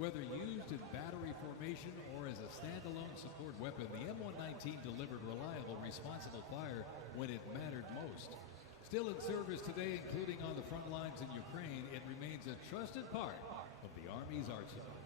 Whether used in battery formation or as a standalone support weapon, the M119 delivered reliable, responsible fire when it mattered most. Still in service today, including on the front lines in Ukraine, it remains a trusted part of the Army's arsenal.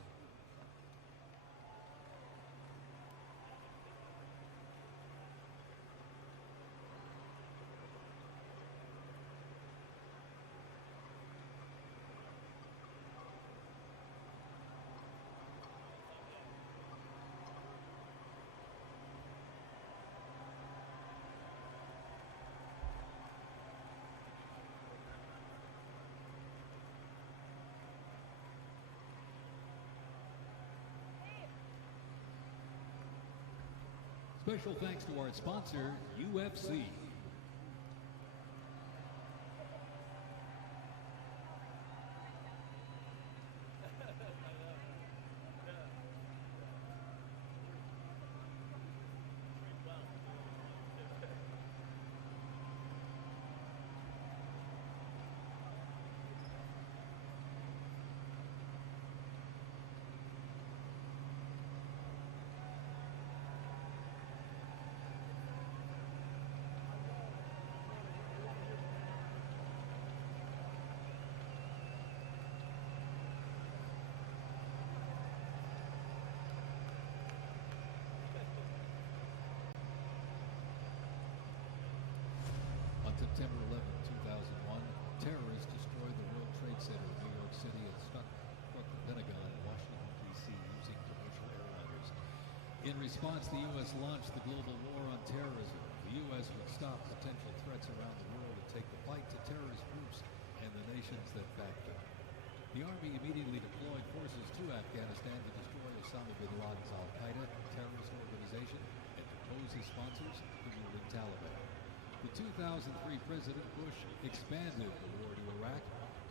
Special thanks to our sponsor, UFC. September 11, 2001, terrorists destroyed the World Trade Center in New York City and struck the Pentagon in Washington, D.C. using commercial airliners. In response, the U.S. launched the global war on terrorism. The U.S. would stop potential threats around the world and take the fight to terrorist groups and the nations that backed them. The Army immediately deployed forces to Afghanistan to destroy Osama bin Laden's al-Qaeda terrorist organization and depose his sponsors, the ruling Taliban. The 2003 President Bush expanded the war to Iraq.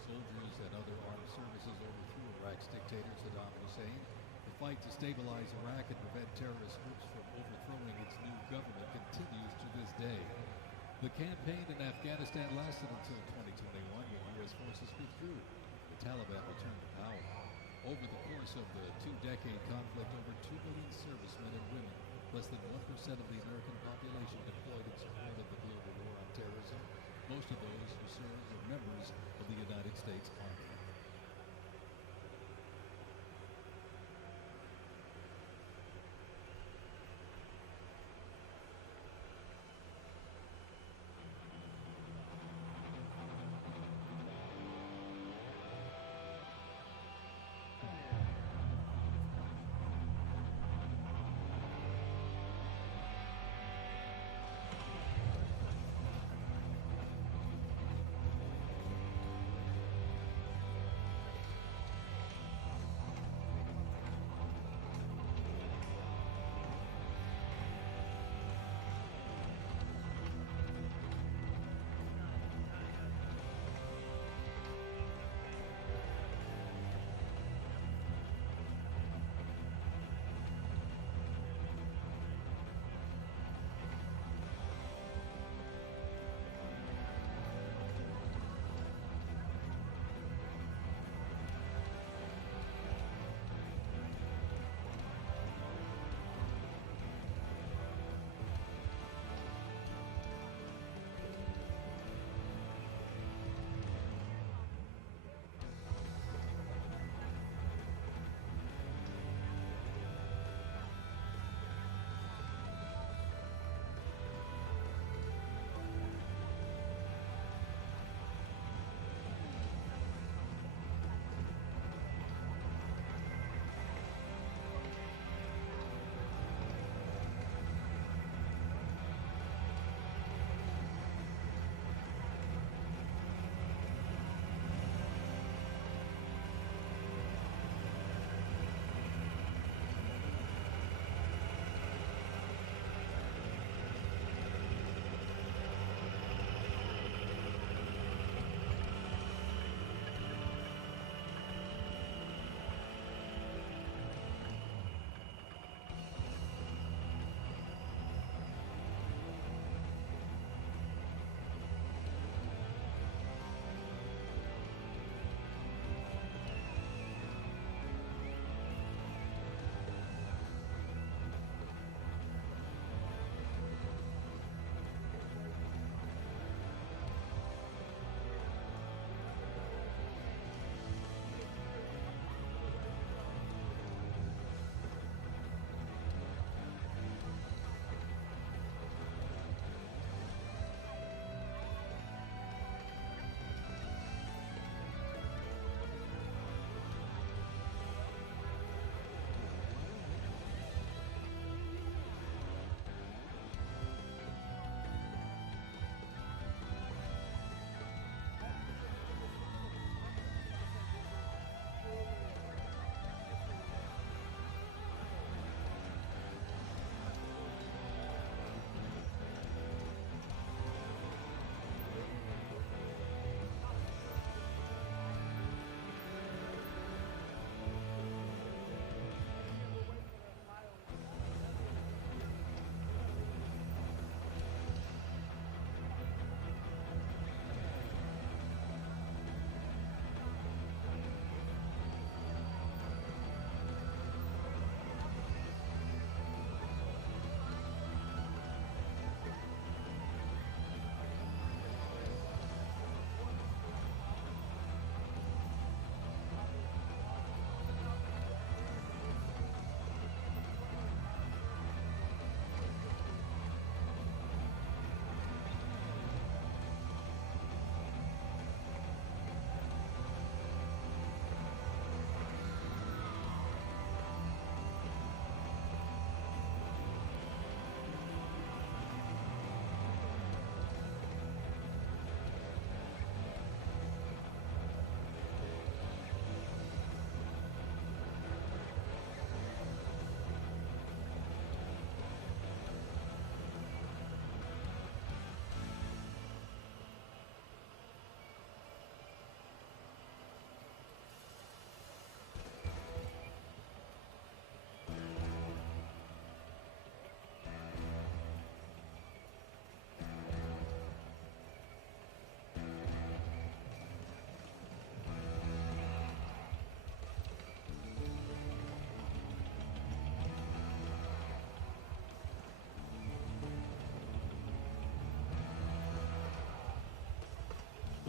Soldiers and other armed services overthrew Iraq's dictator Saddam Hussein. The fight to stabilize Iraq and prevent terrorist groups from overthrowing its new government continues to this day. The campaign in Afghanistan lasted until 2021 when U.S. forces withdrew. The Taliban returned to power. Over the course of the two-decade conflict, over 2 million servicemen and women, less than 1% of the American population, deployed in support of the global war on terrorism. Most of those who served were members of the United States Army.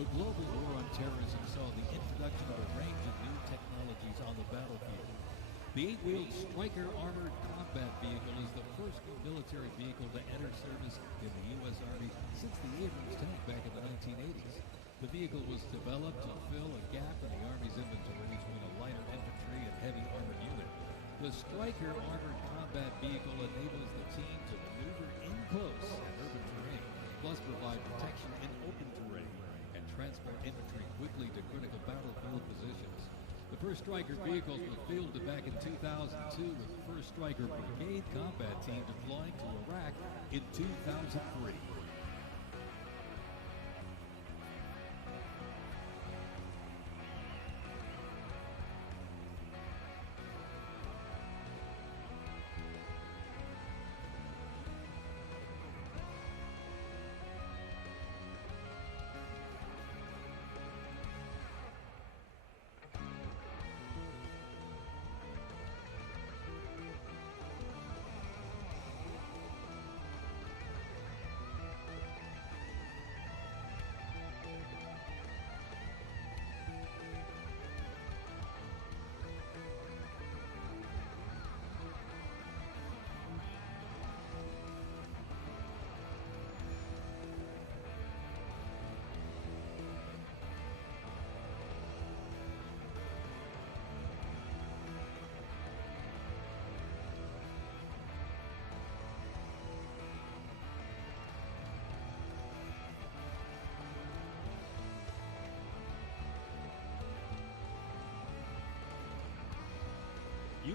The global war on terrorism saw the introduction of a range of new technologies on the battlefield. The 8-wheeled Stryker armored combat vehicle is the first military vehicle to enter service in the U.S. Army since the Abrams tank back in the 1980s. The vehicle was developed to fill a gap in the Army's inventory between a lighter infantry and heavy armored unit. The Stryker armored combat vehicle enables the team to maneuver in close and urban terrain, plus provide protection in open terrain and transport infantry quickly to critical battlefield positions. The first Stryker vehicles were fielded back in 2002 with the first Stryker Brigade combat team deploying to Iraq in 2003.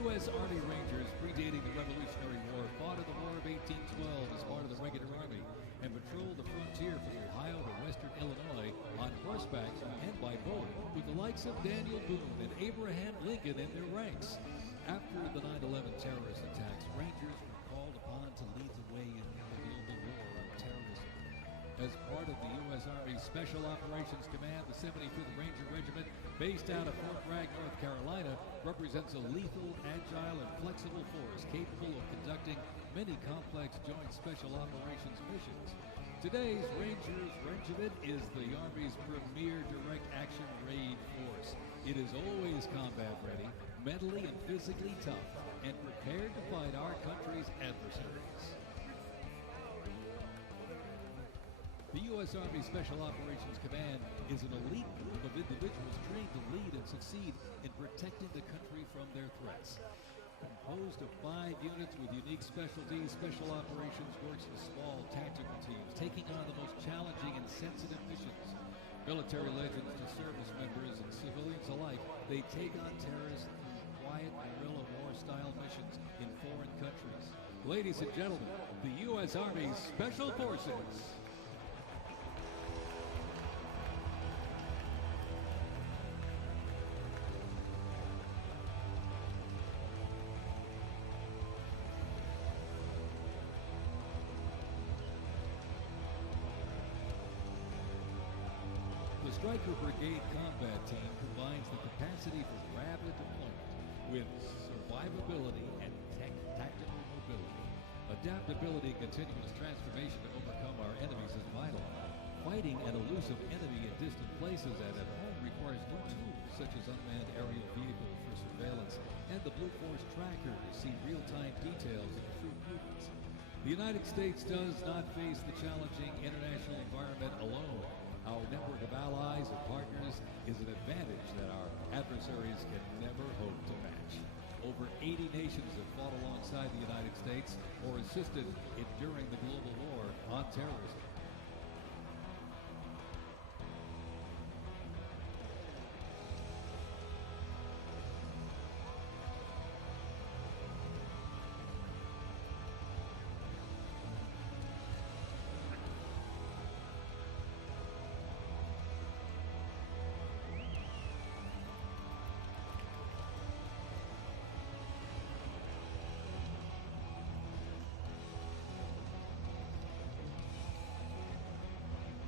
U.S. Army Rangers, predating the Revolutionary War, fought in the War of 1812 as part of the regular Army and patrolled the frontier from Ohio to western Illinois on horseback and by boat, with the likes of Daniel Boone and Abraham Lincoln in their ranks. After the 9/11 terrorist attacks, Rangers were called upon to lead the way in the global war on terrorism. As part of the U.S. Army Special Operations Command, the 75th Ranger Regiment, based out of Fort Bragg, North Carolina, represents a lethal, agile, and flexible force capable of conducting many complex joint special operations missions. Today's Rangers Regiment is the Army's premier direct action raid force. It is always combat ready, mentally and physically tough, and prepared to fight our country's adversaries. The U.S. Army Special Operations Command is an elite group of individuals trained to lead and succeed in protecting the country from their threats. Composed of 5 units with unique specialties, Special Operations works in small tactical teams, taking on the most challenging and sensitive missions. Military legends to service members and civilians alike, they take on terrorists through quiet guerrilla war-style missions in foreign countries. Ladies and gentlemen, the U.S. Army Special Forces. The Stryker Brigade Combat Team combines the capacity for rapid deployment with survivability and tactical mobility. Adaptability and continuous transformation to overcome our enemies is vital. Fighting an elusive enemy in distant places and at home requires new tools such as unmanned aerial vehicles for surveillance and the Blue Force Tracker to see real-time details of troop movements. The United States does not face the challenging international environment alone. Our network of allies and partners is an advantage that our adversaries can never hope to match. Over 80 nations have fought alongside the United States or assisted in during the global war on terrorism.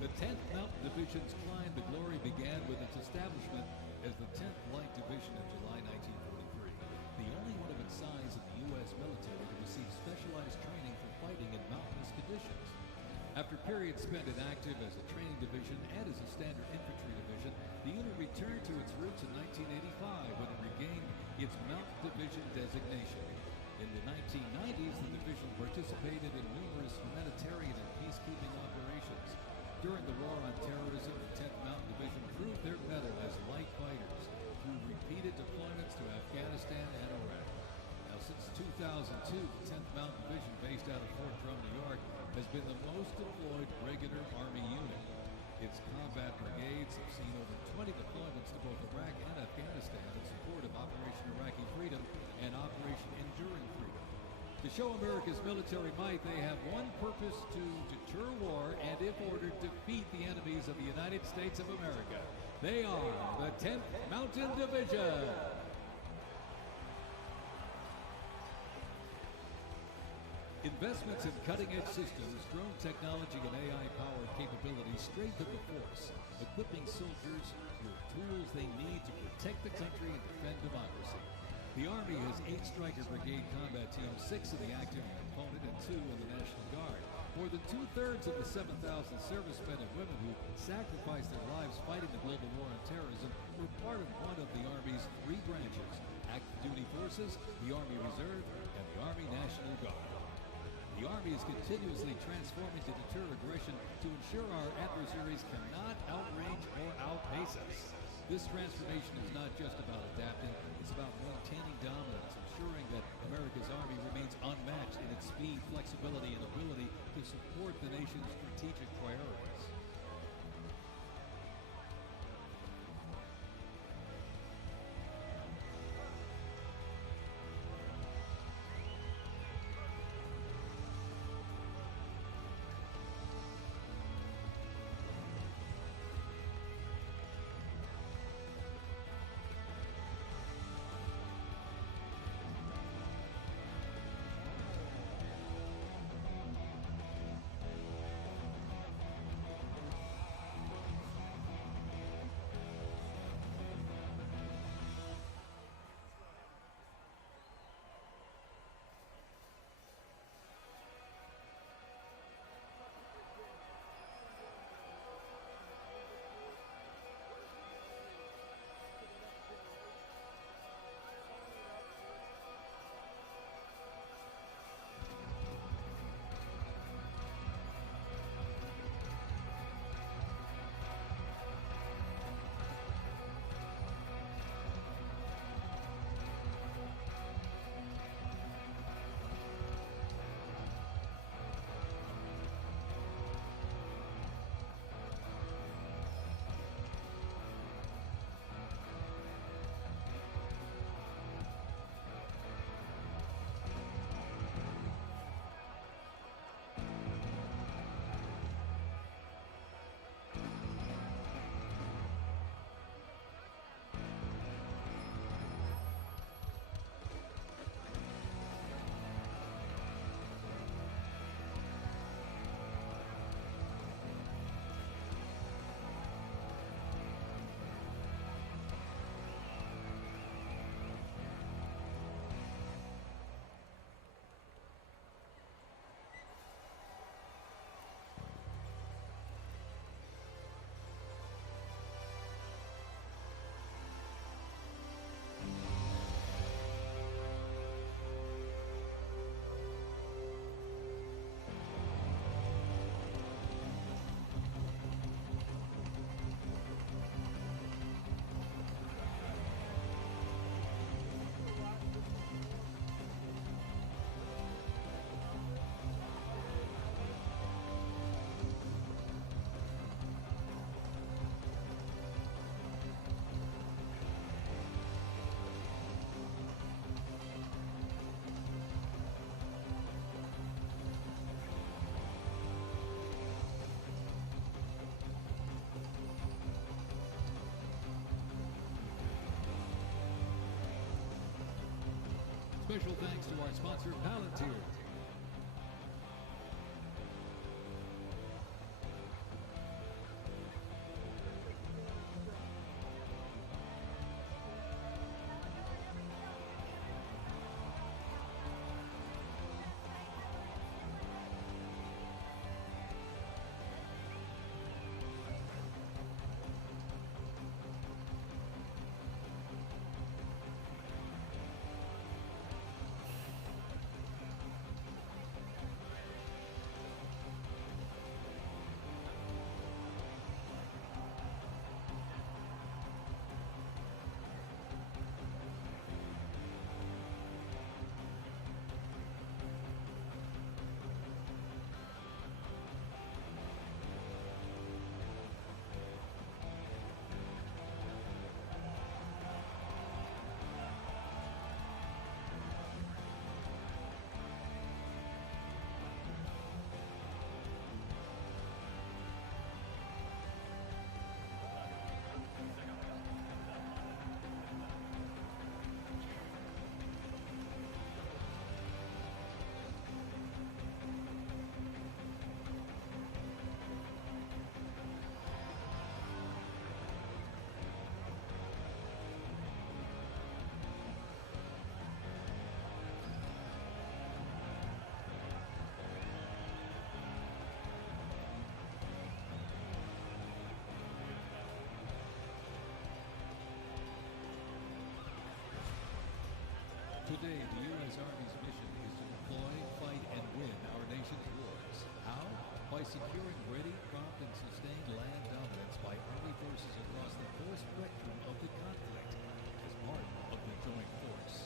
The 10th Mountain Division's climb to glory began with its establishment as the 10th Light Division in July 1943, the only one of its size in the U.S. military to receive specialized training for fighting in mountainous conditions. After period spent inactive as a training division and as a standard infantry division, the unit returned to its roots in 1985 when it regained its Mountain Division designation. In the 1990s, the division participated in numerous humanitarian and peacekeeping operations. During the War on Terrorism, the 10th Mountain Division proved their mettle as light fighters through repeated deployments to Afghanistan and Iraq. Now, since 2002, the 10th Mountain Division, based out of Fort Drum, New York, has been the most deployed regular Army unit. Its combat brigades have seen over 20 deployments to both Iraq and Afghanistan in support of Operation Iraqi Freedom and Operation Enduring Freedom. To show America's military might, they have one purpose: to deter war and, if ordered, defeat the enemies of the United States of America. They are the 10th Mountain Division. Investments in cutting-edge systems, drone technology, and AI-powered capabilities strengthen the force, equipping soldiers with tools they need to protect the country and defend democracy. The Army has 8 Stryker Brigade combat teams, 6 in the active component and 2 in the National Guard. More than 2/3 of the 7,000 servicemen and women who sacrificed their lives fighting the global war on terrorism were part of one of the Army's 3 branches: active duty forces, the Army Reserve, and the Army National Guard. The Army is continuously transforming to deter aggression to ensure our adversaries cannot outrange or outpace us. This transformation is not just about adapting, it's about maintaining dominance, ensuring that America's Army remains unmatched in its speed, flexibility, and ability to support the nation's strategic priorities. Special thanks to our sponsor, Palantir. today, the U.S. Army's mission is to deploy, fight, and win our nation's wars. How? By securing ready, prompt, and sustained land dominance by Army forces across the full spectrum of the conflict as part of the joint force.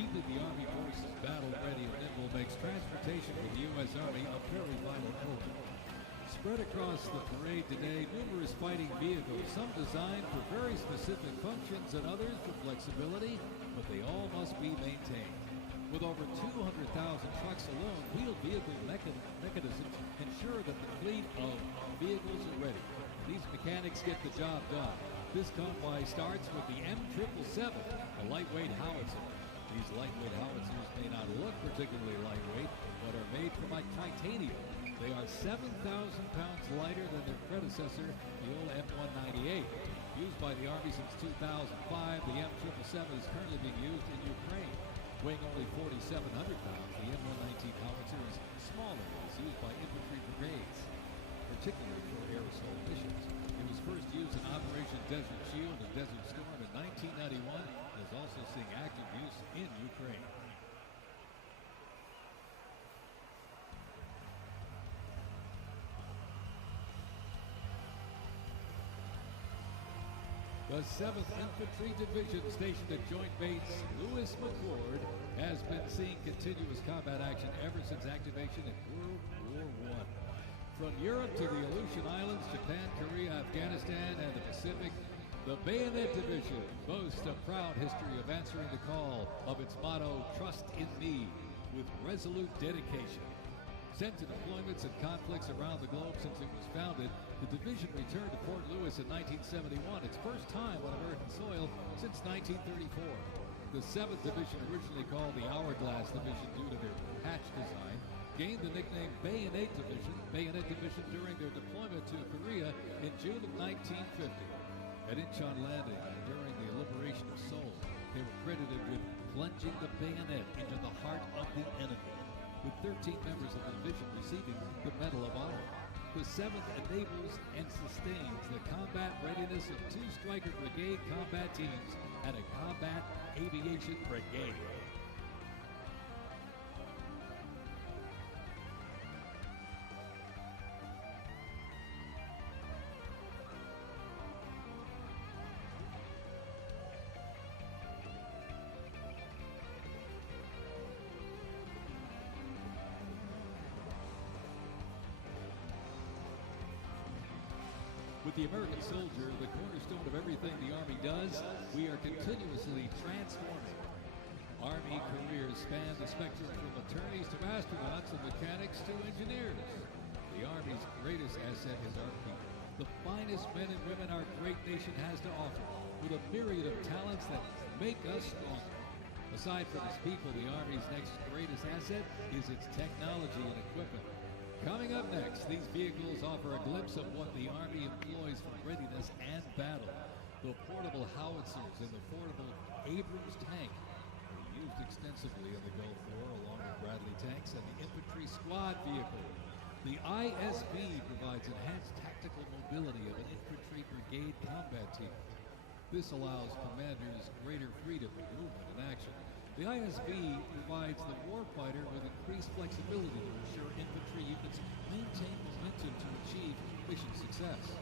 Keeping the Army forces battle-ready and nimble makes transportation for the U.S. Army a very vital element. Spread across the parade today, numerous fighting vehicles, some designed for very specific functions and others for flexibility, but they all must be maintained. With over 200,000 trucks alone, wheeled vehicle mechanisms ensure that the fleet of vehicles are ready. These mechanics get the job done. This convoy starts with the M777, a lightweight howitzer. These lightweight howitzers may not look particularly lightweight, but are made from titanium. They are 7,000 pounds lighter than their predecessor, the old M198. Used by the Army since 2005, the M777 is currently being used in Ukraine. Weighing only 4,700 pounds, the M119 howitzer is smaller and is used by infantry brigades, particularly for aerosol missions. It was first used in Operation Desert Shield and Desert Storm in 1991 and is also seeing active use in Ukraine. The 7th Infantry Division, stationed at Joint Base Lewis McChord, has been seeing continuous combat action ever since activation in World War I. From Europe to the Aleutian Islands, Japan, Korea, Afghanistan, and the Pacific, the Bayonet Division boasts a proud history of answering the call of its motto, "Trust in Me," with resolute dedication. Sent to deployments and conflicts around the globe since it was founded, the division returned to Fort Lewis in 1971, its first time on American soil since 1934. The 7th Division, originally called the Hourglass Division due to their patch design, gained the nickname Bayonet Division during their deployment to Korea in June of 1950. At Incheon Landing during the liberation of Seoul, they were credited with plunging the bayonet into the heart of the enemy, with 13 members of the division receiving the Medal of Honor. The 7th enables and sustains the combat readiness of 2 Stryker Brigade combat teams and a combat aviation brigade. With the American soldier, the cornerstone of everything the Army does, we are continuously transforming. Army careers span the spectrum from attorneys to astronauts and mechanics to engineers. The Army's greatest asset is our people, the finest men and women our great nation has to offer, with a myriad of talents that make us stronger. Aside from its people, the Army's next greatest asset is its technology and equipment. Coming up next, these vehicles offer a glimpse of what the Army employs for readiness and battle. The portable howitzers and the portable Abrams tank are used extensively in the Gulf War, along with Bradley tanks and the infantry squad vehicle. The ISB provides enhanced tactical mobility of an infantry brigade combat team. This allows commanders greater freedom of movement and action. The ISB provides the warfighter with increased flexibility to ensure infantry units maintain momentum to achieve mission success.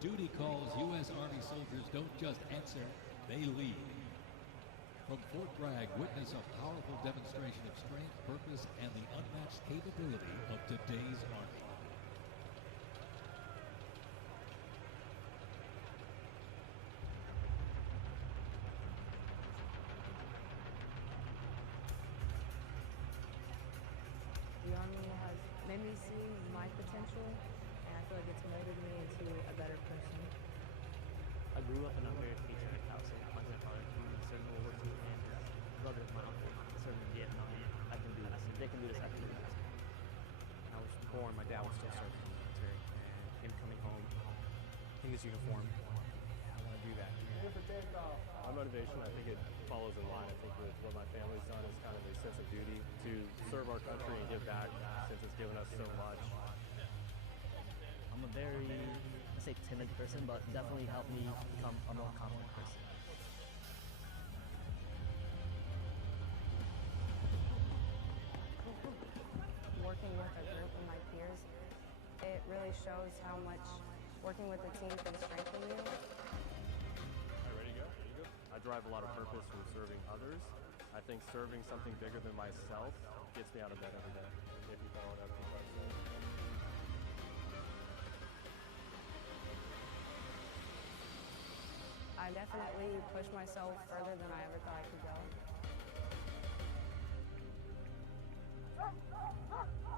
Duty calls, U.S. Army soldiers don't just answer, they lead. From Fort Bragg, witness a powerful demonstration of strength, purpose, and the unmatched capability of today's Army. The Army has made me see my potential, and I feel like it's molded me into a better person. I grew up in a very patriotic household. My grandfather served in World War II, and his brother, my uncle, served in Vietnam. I can do this. They can do this. I can do this. When I was born, my dad was still serving in the military, and him coming home in his uniform, I want to do that. My motivation, I think it follows in line. I think with what my family's done is kind of a sense of duty to serve our country and give back since it's given us so much. I'm a very, I say timid person, but definitely helped me become a more confident person. Working with a group of my peers, it really shows how much working with a team can strengthen you. All right, ready to go? Ready to go? I drive a lot of purpose from serving others. I think serving something bigger than myself gets me out of bed every day. If you follow that piece I said. I definitely pushed myself further than I ever thought I could go.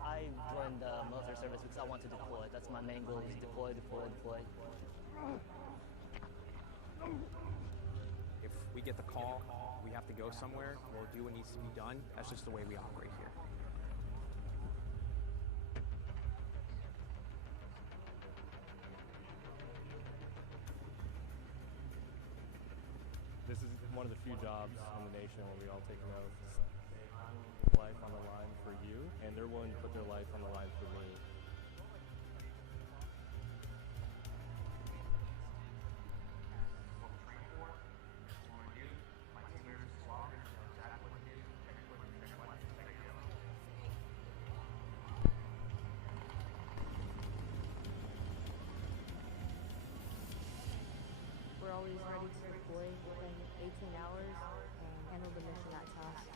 I joined the military service because I want to deploy. That's my main goal, is deploy, deploy, deploy. If we get the call, we have to go somewhere, we'll do what needs to be done. That's just the way we operate here. This is one of the few jobs in the nation where we all take an oath. Life on the line for you, and they're willing to put their life on the line for me. We're always ready to deploy within 18 hours and handle the mission at task.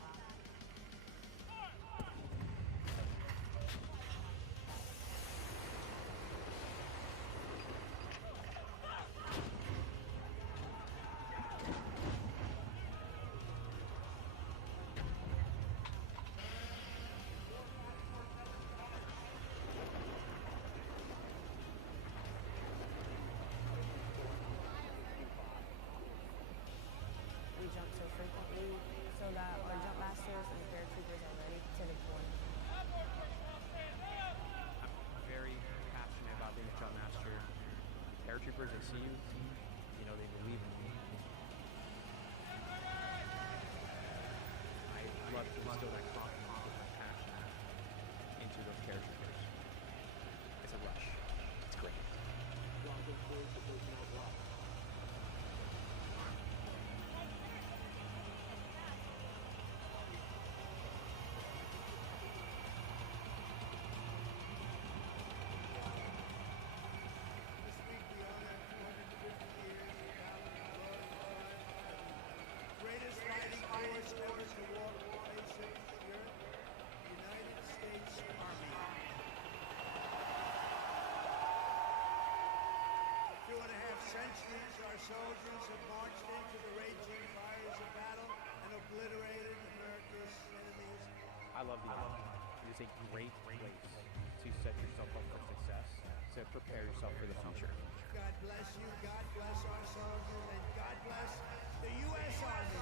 We jump so frequently so that our jump masters and paratroopers are ready to deploy. I'm very passionate about being a jump master. Paratroopers, they see you, you know, they believe in you. I love to instill that confidence and that passion into those paratroopers. It's a rush. It's great. Greatest fighting force ever to walk the face of the earth, the United States Army. 2.5 centuries, our soldiers have marched into the raging fires of battle and obliterated America's enemies. I love the Army. It is a great place to set yourself up for success, to prepare yourself for the future. God bless you, God bless our soldiers, and God bless the U.S. Army.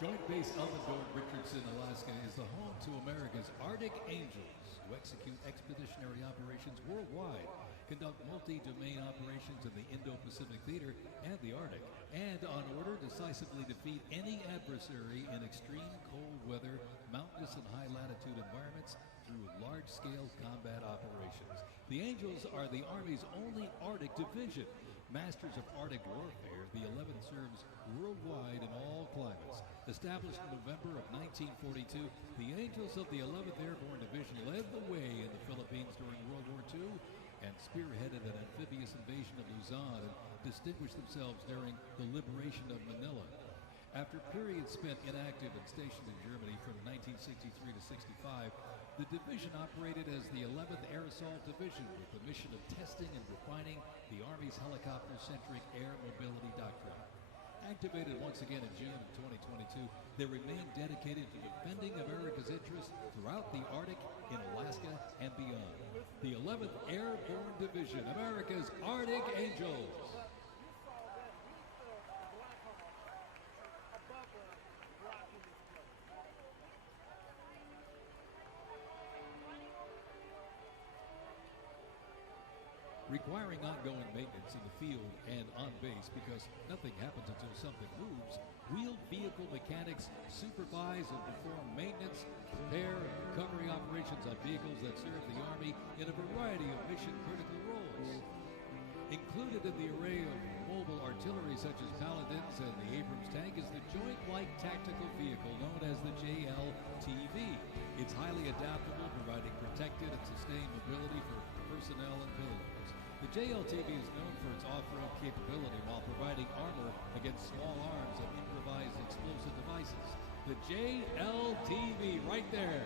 Joint Base Elmendorf, Richardson, Alaska is the home to America's Arctic Angels, who execute expeditionary operations worldwide, conduct multi-domain operations in the Indo-Pacific Theater and the Arctic, and on order decisively defeat any adversary in extreme cold weather, mountainous and high latitude environments, through large-scale combat operations. The Angels are the Army's only Arctic division. Masters of Arctic warfare, the 11th serves worldwide in all climates. Established in November of 1942, the Angels of the 11th Airborne Division led the way in the Philippines during World War II and spearheaded an amphibious invasion of Luzon and distinguished themselves during the liberation of Manila. After periods spent inactive and stationed in Germany from 1963 to 65, the division operated as the 11th Air Assault Division with the mission of testing and refining the Army's helicopter-centric air mobility doctrine. Activated once again in June of 2022, they remain dedicated to defending America's interests throughout the Arctic, in Alaska, and beyond. The 11th Airborne Division, America's Arctic Angels. Requiring ongoing maintenance in the field and on base because nothing happens until something moves, wheeled vehicle mechanics supervise and perform maintenance, repair, and recovery operations on vehicles that serve the Army in a variety of mission-critical roles. Included in the array of mobile artillery such as Paladins and the Abrams tank is the Joint Light Tactical Vehicle known as the JLTV. It's highly adaptable, providing protected and sustained mobility for personnel and payloads. The JLTV is known for its off-road capability while providing armor against small arms and improvised explosive devices. The JLTV right there.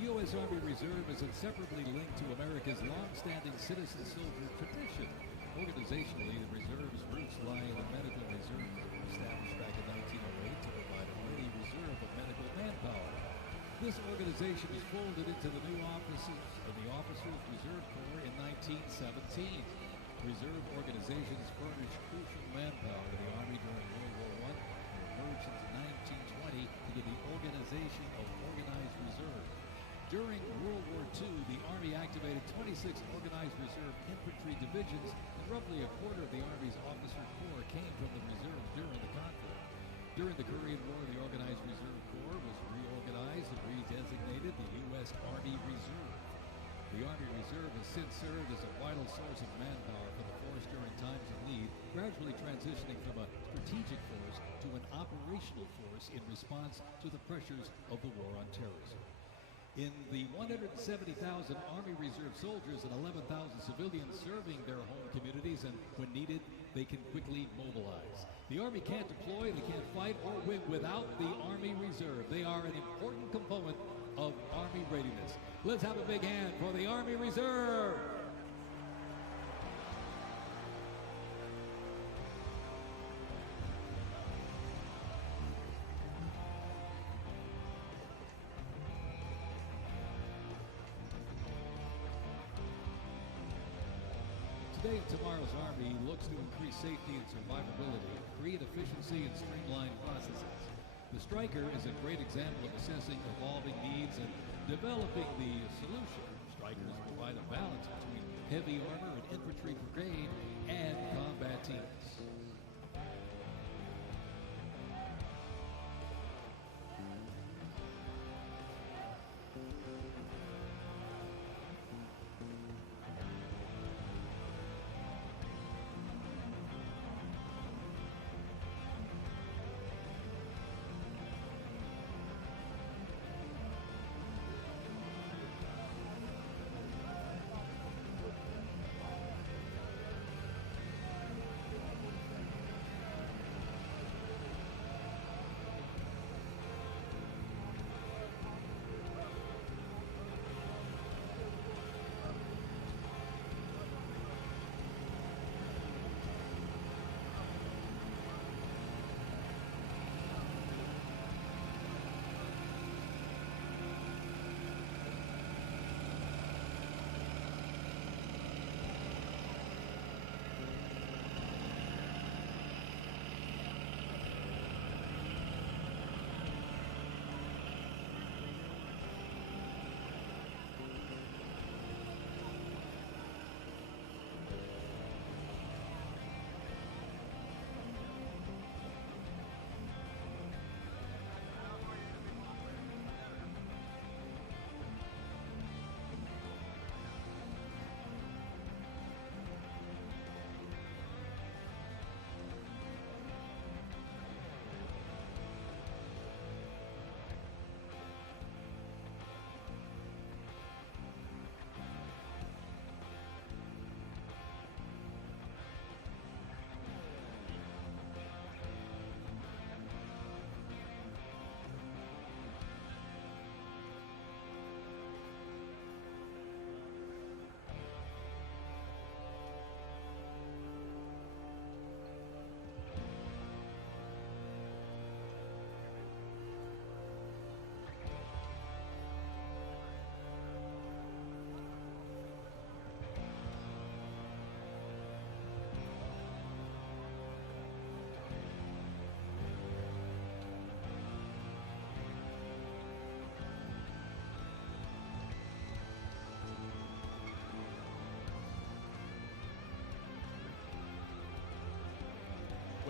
The U.S. Army Reserve is inseparably linked to America's long-standing citizen soldier tradition. Organizationally, the Reserve's roots lie in the Medical Reserve Corps, established back in 1908 to provide a ready reserve of medical manpower. This organization was folded into the new offices of the Officers Reserve Corps in 1917. Reserve organizations furnished crucial manpower to the Army during World War I and emerged into 1920 into the Organization of Organized Reserve. During World War II, the Army activated 26 organized reserve infantry divisions, and roughly a quarter of the Army's officer corps came from the reserve during the conflict. During the Korean War, the Organized Reserve Corps was reorganized and redesignated the U.S. Army Reserve. The Army Reserve has since served as a vital source of manpower for the force during times of need, gradually transitioning from a strategic force to an operational force in response to the pressures of the war on terrorism. In the 170,000 Army Reserve soldiers and 11,000 civilians serving their home communities, and when needed, they can quickly mobilize. The Army can't deploy, they can't fight or win without the Army Reserve. They are an important component of Army readiness. Let's have a big hand for the Army Reserve. Today and tomorrow's Army looks to increase safety and survivability, create efficiency, and streamline processes. The Striker is a great example of assessing evolving needs and developing the solution. Strikers provide a balance between heavy armor and infantry brigade and combat teams.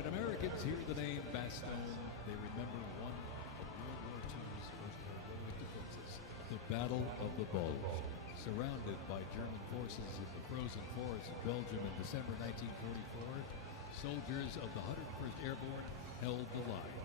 When Americans hear the name Bastogne, they remember one of World War II's most heroic defenses, the Battle of the Bulge. Surrounded by German forces in the frozen forests of Belgium in December 1944, soldiers of the 101st Airborne held the line.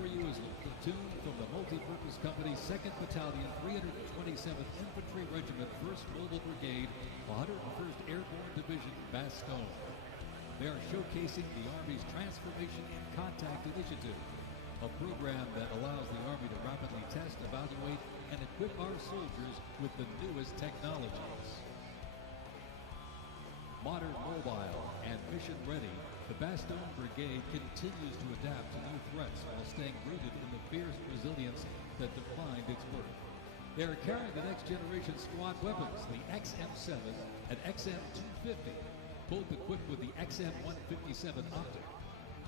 before you is a platoon from the multi-purpose company 2nd Battalion, 327th Infantry Regiment, 1st Mobile Brigade, 101st Airborne Division, Bastogne. They are showcasing the Army's Transformation in Contact Initiative, a program that allows the Army to rapidly test, evaluate, and equip our soldiers with the newest technologies. Modern, mobile, and mission-ready, the Bastogne Brigade continues to adapt to new threats while staying rooted in the fierce resilience that defined its birth. They are carrying the next-generation squad weapons, the XM7 and XM250, both equipped with the XM157 optic.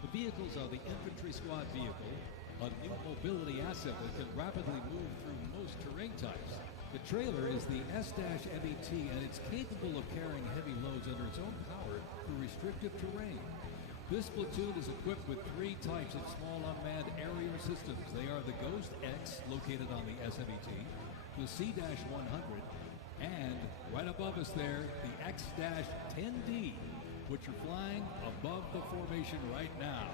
The vehicles are the infantry squad vehicle, a new mobility asset that can rapidly move through most terrain types. The trailer is the S-MET, and it's capable of carrying heavy loads under its own power through restrictive terrain. This platoon is equipped with 3 types of small unmanned aerial systems. They are the Ghost X, located on the S-MET, the C-100, and right above us there, the X-10D, which are flying above the formation right now.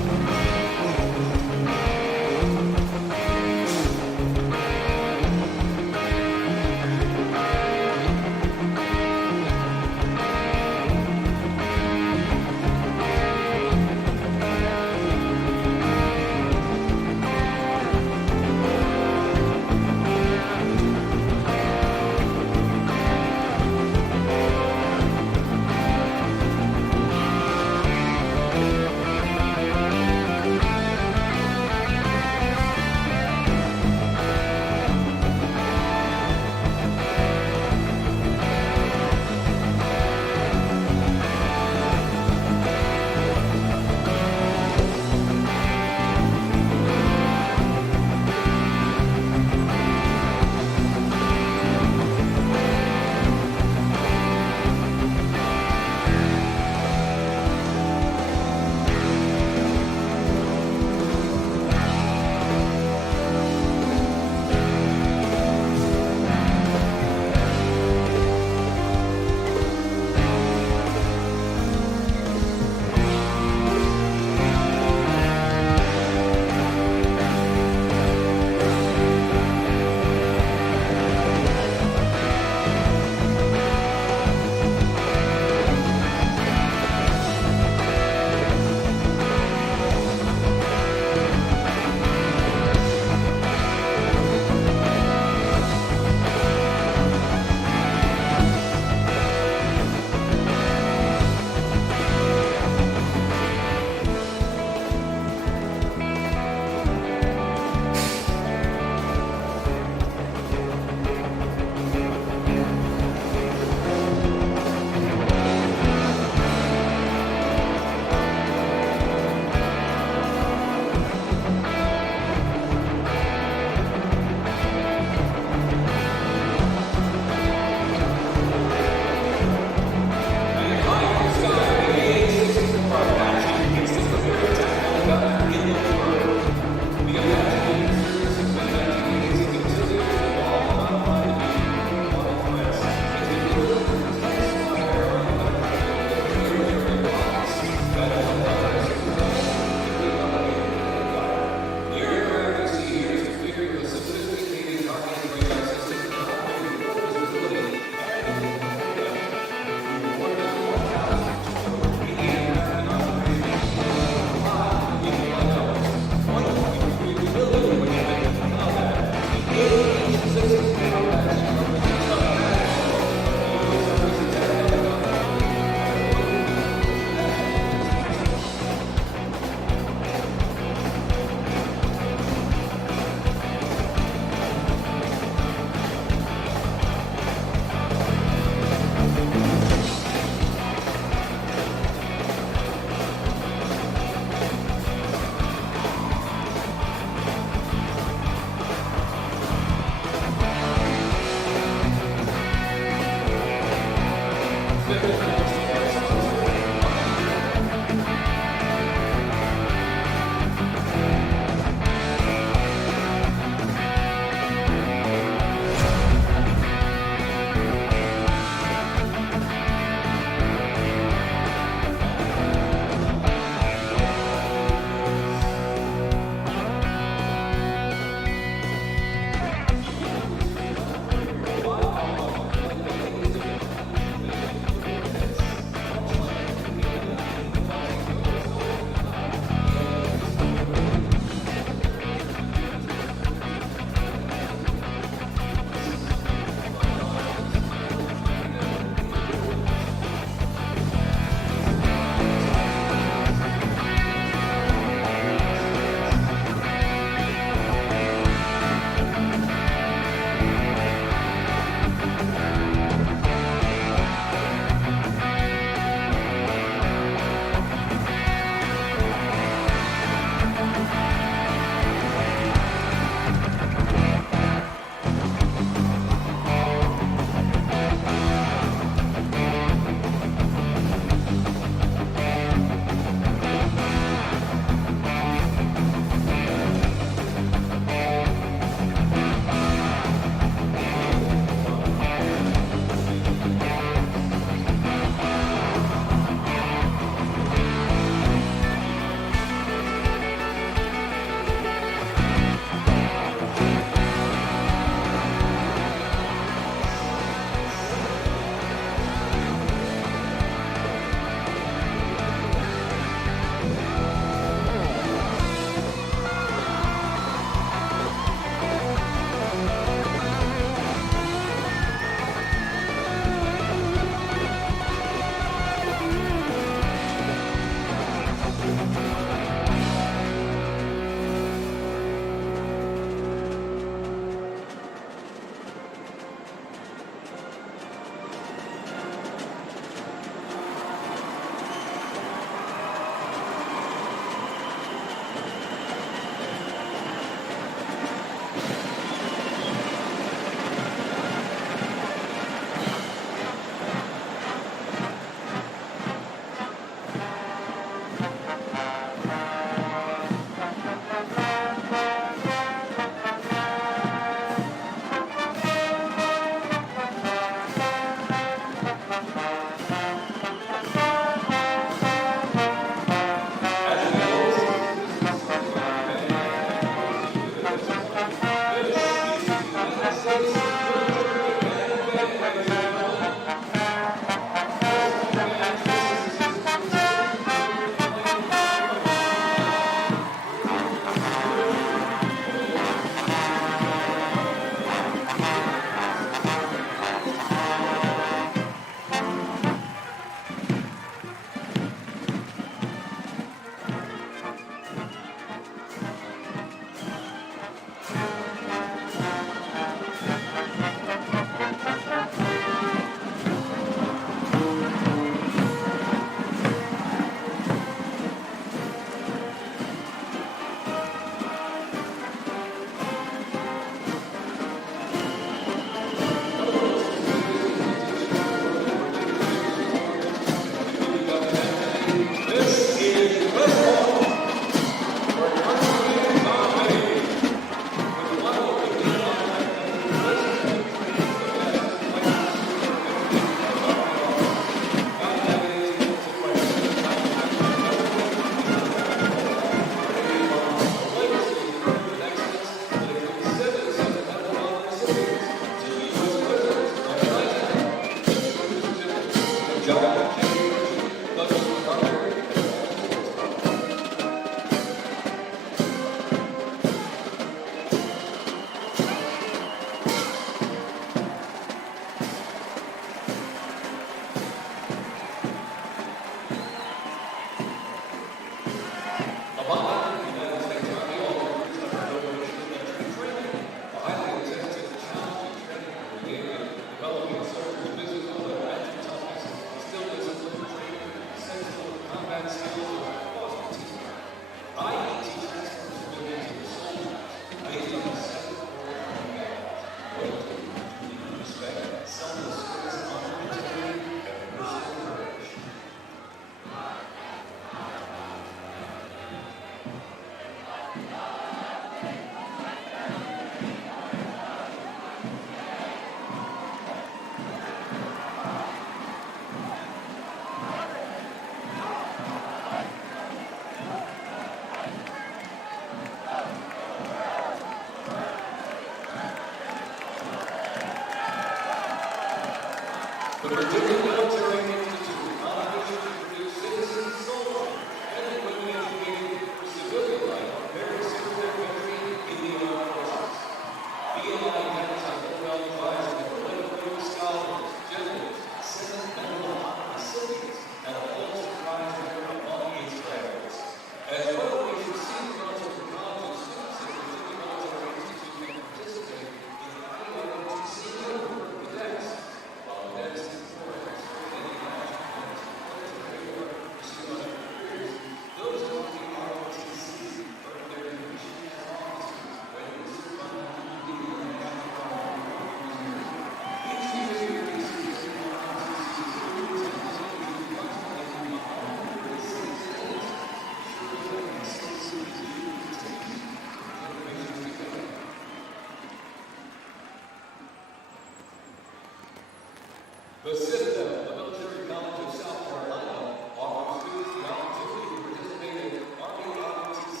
The Citadel, the Military College of South Carolina, offers students the opportunity to participate in Army ROTC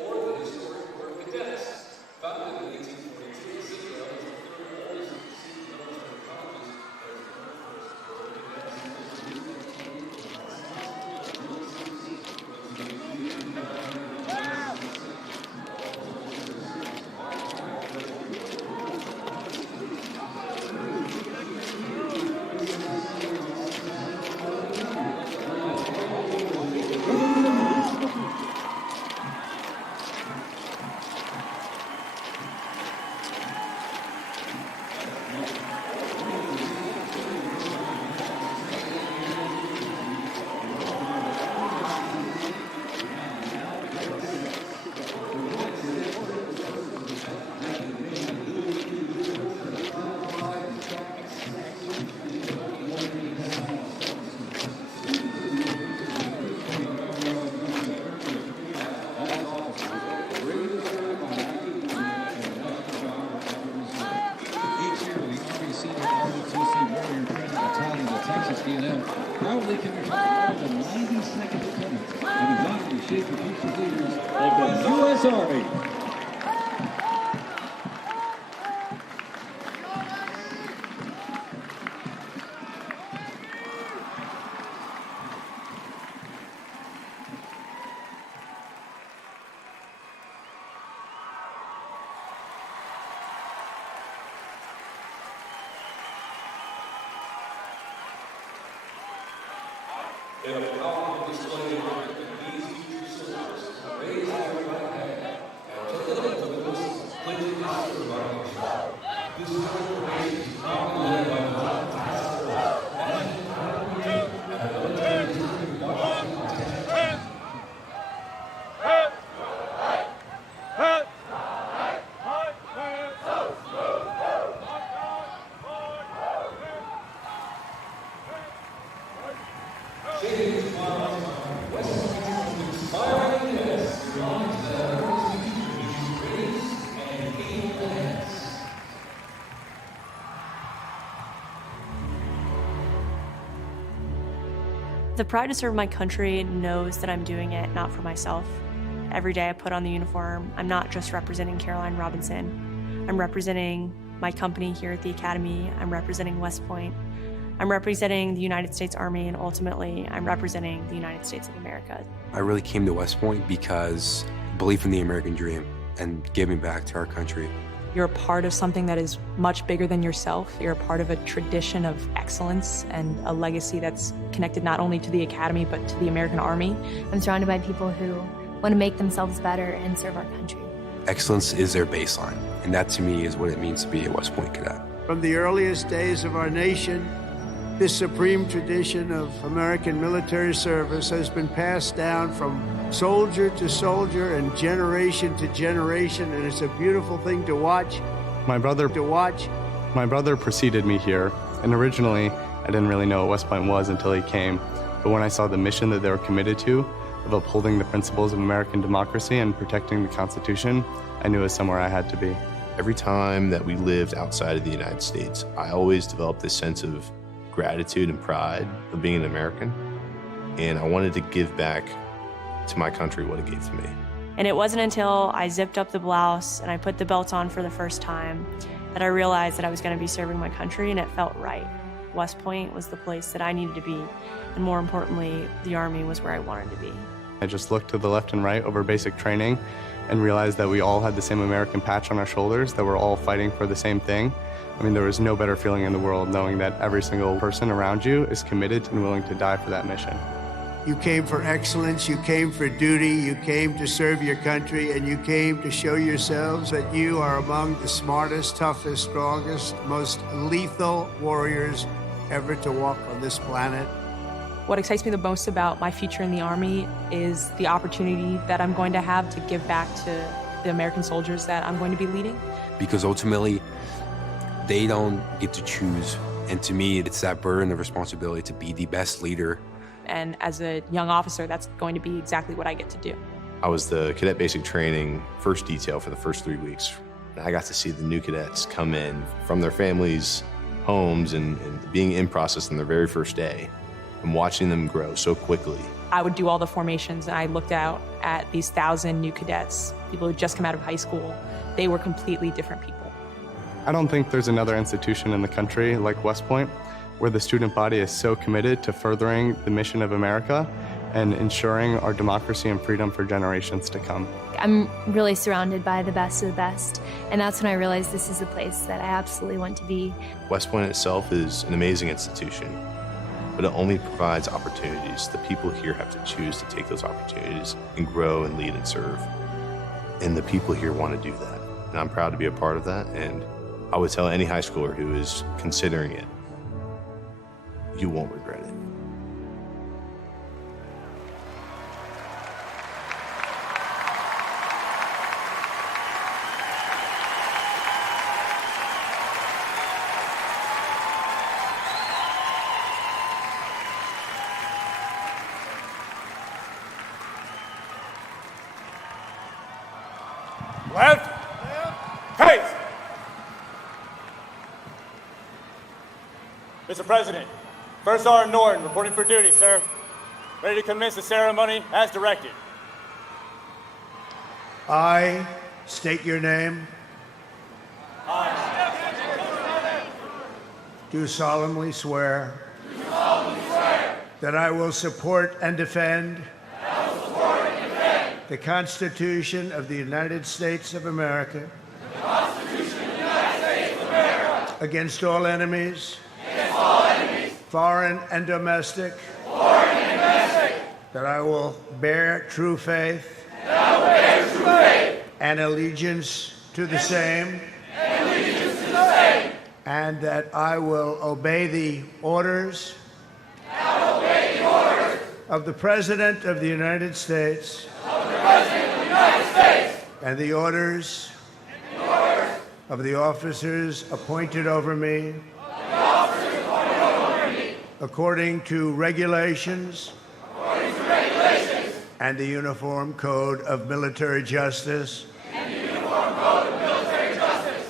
or the Historic Corps of Cadets. Founded in 1842, the Citadel is the third oldest of the military colleges as the first Corps of proudly commissioned more than 92nd Lieutenant and is honored to shape the future leaders of the U.S. Army. In a powerful display of these future soldiers, raise your right hand and take it to the most pledging to serve our nation. This celebration is proudly led by the Task Force and the military district of Washington, Texas. The pride to serve my country knows that I'm doing it not for myself. Every day I put on the uniform, I'm not just representing Caroline Robinson. I'm representing my company here at the Academy. I'm representing West Point. I'm representing the United States Army, and ultimately, I'm representing the United States of America. I really came to West Point because belief in the American dream and giving back to our country. You're a part of something that is much bigger than yourself. You're a part of a tradition of excellence and a legacy that's connected not only to the Academy, but to the American Army. I'm surrounded by people who want to make themselves better and serve our country. Excellence is their baseline, and that to me is what it means to be a West Point cadet. From the earliest days of our nation, this supreme tradition of American military service has been passed down from soldier to soldier and generation to generation, and it's a beautiful thing to watch. My brother preceded me here, and originally I didn't really know what West Point was until he came. But when I saw the mission that they were committed to, of upholding the principles of American democracy and protecting the Constitution, I knew it was somewhere I had to be. Every time that we lived outside of the United States, I always developed this sense of gratitude and pride of being an American, and I wanted to give back to my country what it gave to me. And it wasn't until I zipped up the blouse and I put the belt on for the first time that I realized that I was going to be serving my country, and it felt right. West Point was the place that I needed to be, and more importantly, the Army was where I wanted to be. I just looked to the left and right over basic training and realized that we all had the same American patch on our shoulders, that we're all fighting for the same thing. I mean, there was no better feeling in the world knowing that every single person around you is committed and willing to die for that mission. You came for excellence, you came for duty, you came to serve your country, and you came to show yourselves that you are among the smartest, toughest, strongest, most lethal warriors ever to walk on this planet. What excites me the most about my future in the Army is the opportunity that I'm going to have to give back to the American soldiers that I'm going to be leading. Because ultimately, they don't get to choose. And to me, it's that burden of responsibility to be the best leader. And as a young officer, that's going to be exactly what I get to do. I was the cadet basic training first detail for the first 3 weeks. I got to see the new cadets come in from their families' homes and being in process on their very first day and watching them grow so quickly. I would do all the formations, and I looked out at these 1,000 new cadets, people who just come out of high school. They were completely different people. I don't think there's another institution in the country like West Point where the student body is so committed to furthering the mission of America and ensuring our democracy and freedom for generations to come. I'm really surrounded by the best of the best, and that's when I realized this is a place that I absolutely want to be. West Point itself is an amazing institution, but it only provides opportunities. The people here have to choose to take those opportunities and grow and lead and serve. And the people here want to do that. And I'm proud to be a part of that. And I would tell any high schooler who is considering it, you won't regret it. Left. Face. Mr. President, First Sergeant Norton reporting for duty, sir. Ready to commence the ceremony as directed. I state your name. Do solemnly swear that I will support and defend the Constitution of the United States of America against all enemies, foreign and domestic, that I will bear true faith and allegiance to the same, and that I will obey the orders of the President of the United States and the orders of the officers appointed over me according to regulations and the Uniform Code of Military Justice.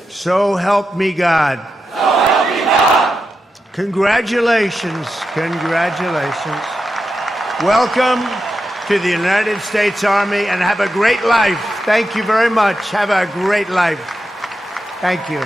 So help me God. Congratulations, congratulations. Welcome to the United States Army, and have a great life. Thank you very much. Have a great life. Thank you.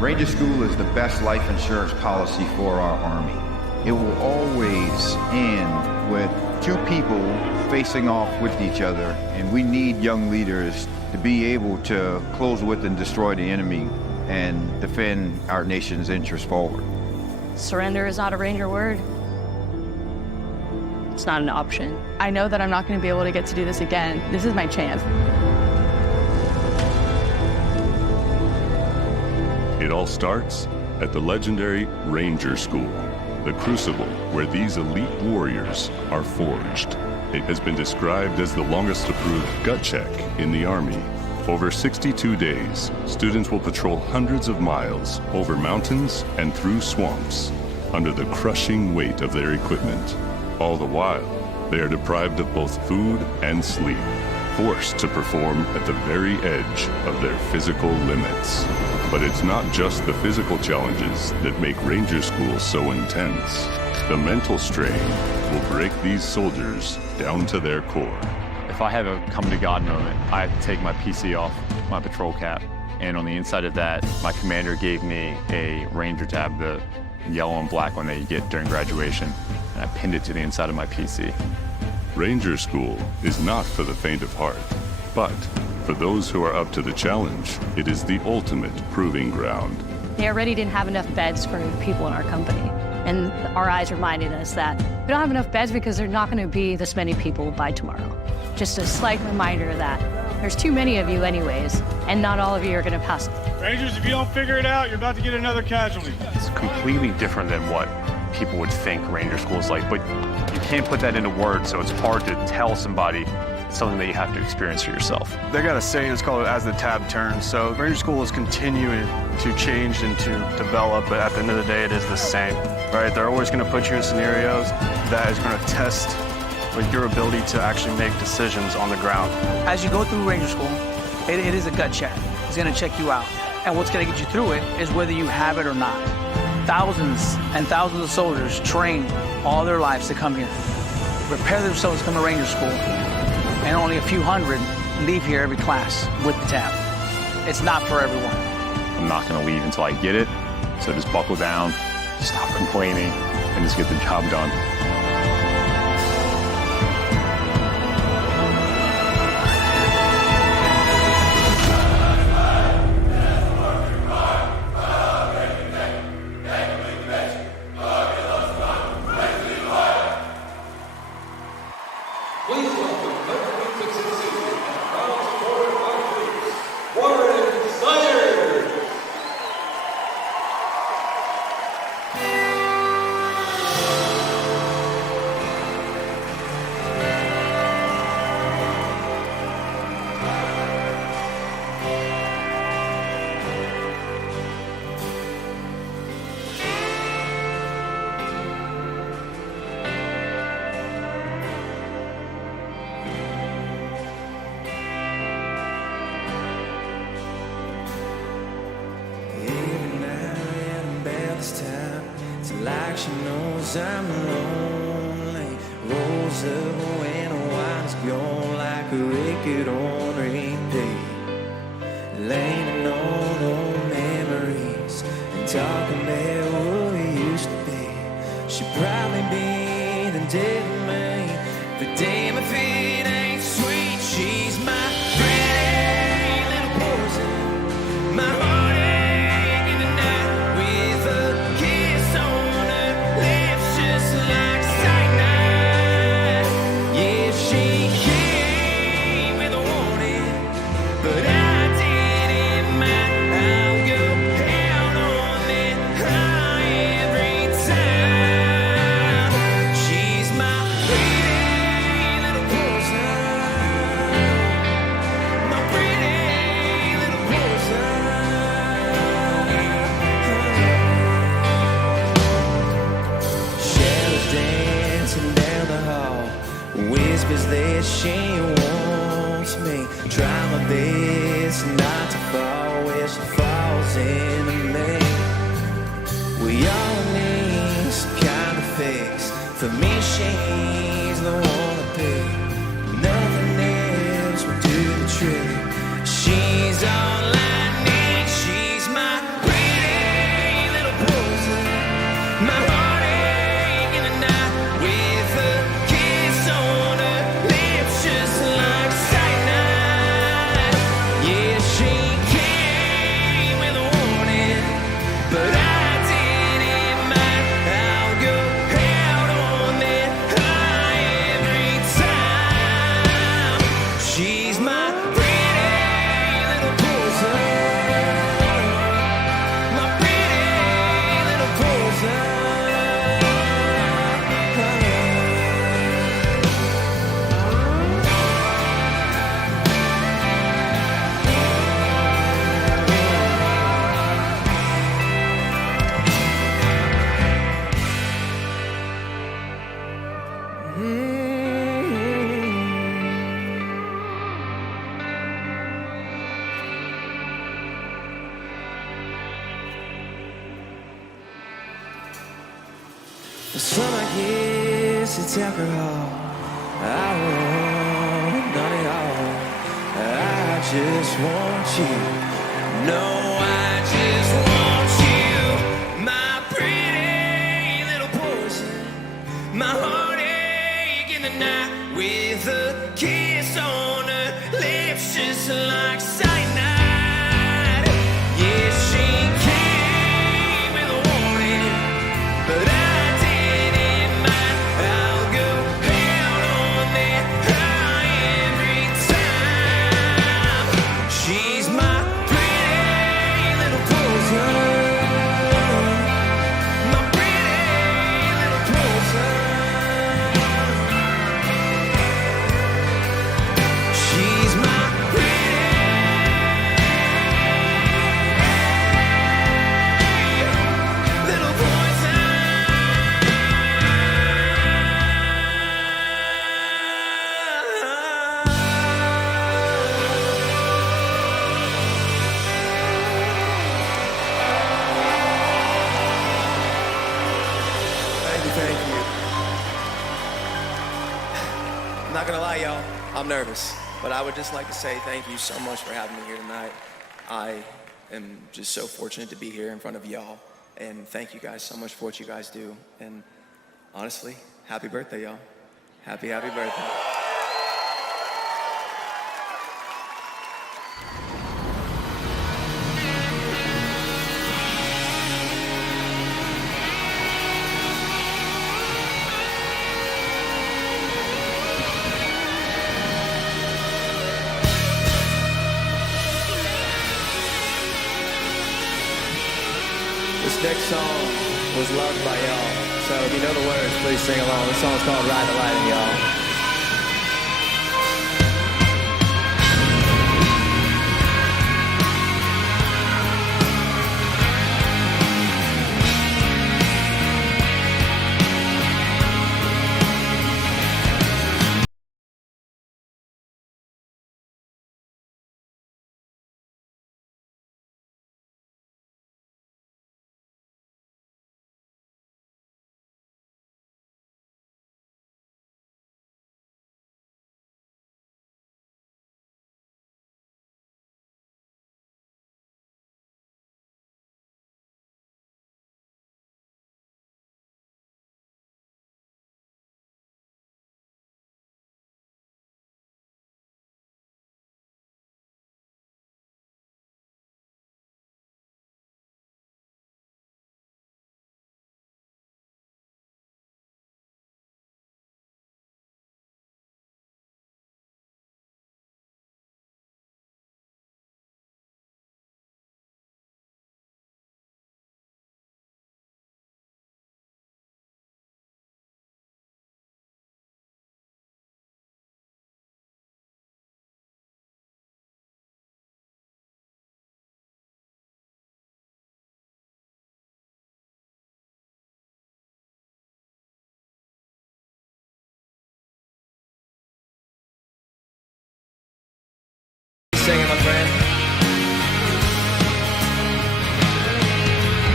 Ranger School is the best life insurance policy for our Army. It will always end with two people facing off with each other, and we need young leaders to be able to close with and destroy the enemy and defend our nation's interests forward. Surrender is not a Ranger word. It's not an option. I know that I'm not going to be able to get to do this again. This is my chance. It all starts at the legendary Ranger School, the crucible where these elite warriors are forged. It has been described as the longest approved gut check in the Army. Over 62 days, students will patrol hundreds of miles over mountains and through swamps under the crushing weight of their equipment. All the while, they are deprived of both food and sleep, forced to perform at the very edge of their physical limits. But it's not just the physical challenges that make Ranger School so intense. The mental strain will break these soldiers down to their core. If I have a come to God moment, I have to take my PC off my patrol cap. And on the inside of that, my commander gave me a Ranger tab, the yellow and black one that you get during graduation. And I pinned it to the inside of my PC. Ranger School is not for the faint of heart, but for those who are up to the challenge, it is the ultimate proving ground. They already didn't have enough beds for people in our company. And our eyes reminded us that we don't have enough beds because there's not going to be this many people by tomorrow. Just a slight reminder that there's too many of you anyways, and not all of you are going to pass. Rangers, if you don't figure it out, you're about to get another casualty. It's completely different than what people would think Ranger School is like, but you can't put that into words, so it's hard to tell somebody something that you have to experience for yourself. They got a saying, it's called as the tab turns. So Ranger School is continuing to change and to develop, but at the end of the day, it is the same, right? They're always going to put you in scenarios that is going to test with your ability to actually make decisions on the ground. As you go through Ranger School, it is a gut check. It's going to check you out. And what's going to get you through it is whether you have it or not. Thousands and thousands of soldiers train all their lives to come here, prepare themselves to come to Ranger School, and only a few hundred leave here every class with the tab. It's not for everyone. I'm not going to leave until I get it, so just buckle down, stop complaining, and just get the job done. Like she knows I'm lonely. Rolls up when a wine's gone like a record on repeat. Laying on old memories and talking about what we used to be. She'd probably be the death of me, but damn if it ain't sweet. She's my pretty little poison, my heartache in the night with a kiss on. Whispers that she wants me. Try my best not to fall where she falls into me. We all need some kind of fix. For me, she's the one to pick. Nothing else will do the trick. She's all I need. She's my pretty little poison, my heartache in the night with a kiss on her lips just like cyanide. Yeah, she came with a warning. Some I guess it's alcohol. I want none at all. I just want you. No, I just want you. My pretty little poison. My heartache in the night with a kiss on her lips just like cyanide. Yeah, she came with a warning, but I didn't mind. I'll go hell on that high every time. She's my pretty little poison. My pretty little poison. She's my Thank you. I'm not gonna lie, y'all. I'm nervous, but I would just like to say thank you so much for having me here tonight. I am just so fortunate to be here in front of y'all, and thank you guys so much for what you guys do. And honestly, happy birthday, y'all. Happy birthday. This next song was loved by y'all, so if you know the words, please sing along. This song's called Ride the Lightning, y'all. Singing, my friend.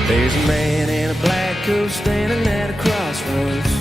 There's a man in a black coat standing at a crossroads.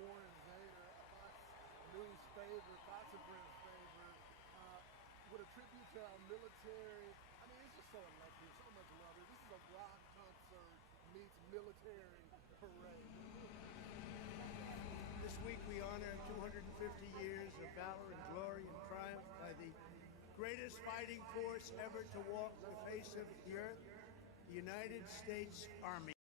Warren's hater, a Fox News favorite, Fox and Friends favorite, with a tribute to our military. I mean, it's just so electric, so much love. This is a rock concert meets military parade. This week we honor 250 years of valor and glory and triumph by the greatest fighting force ever to walk the face of the earth, the United States Army.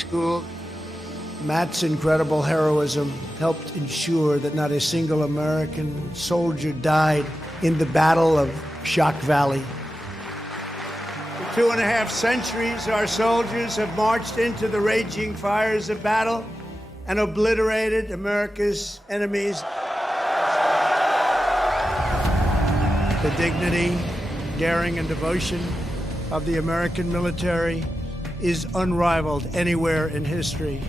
School, Matt's incredible heroism helped ensure that not a single American soldier died in the Battle of Shock Valley. For 2.5 centuries, our soldiers have marched into the raging fires of battle and obliterated America's enemies. The dignity, daring, and devotion of the American military is unrivaled anywhere in history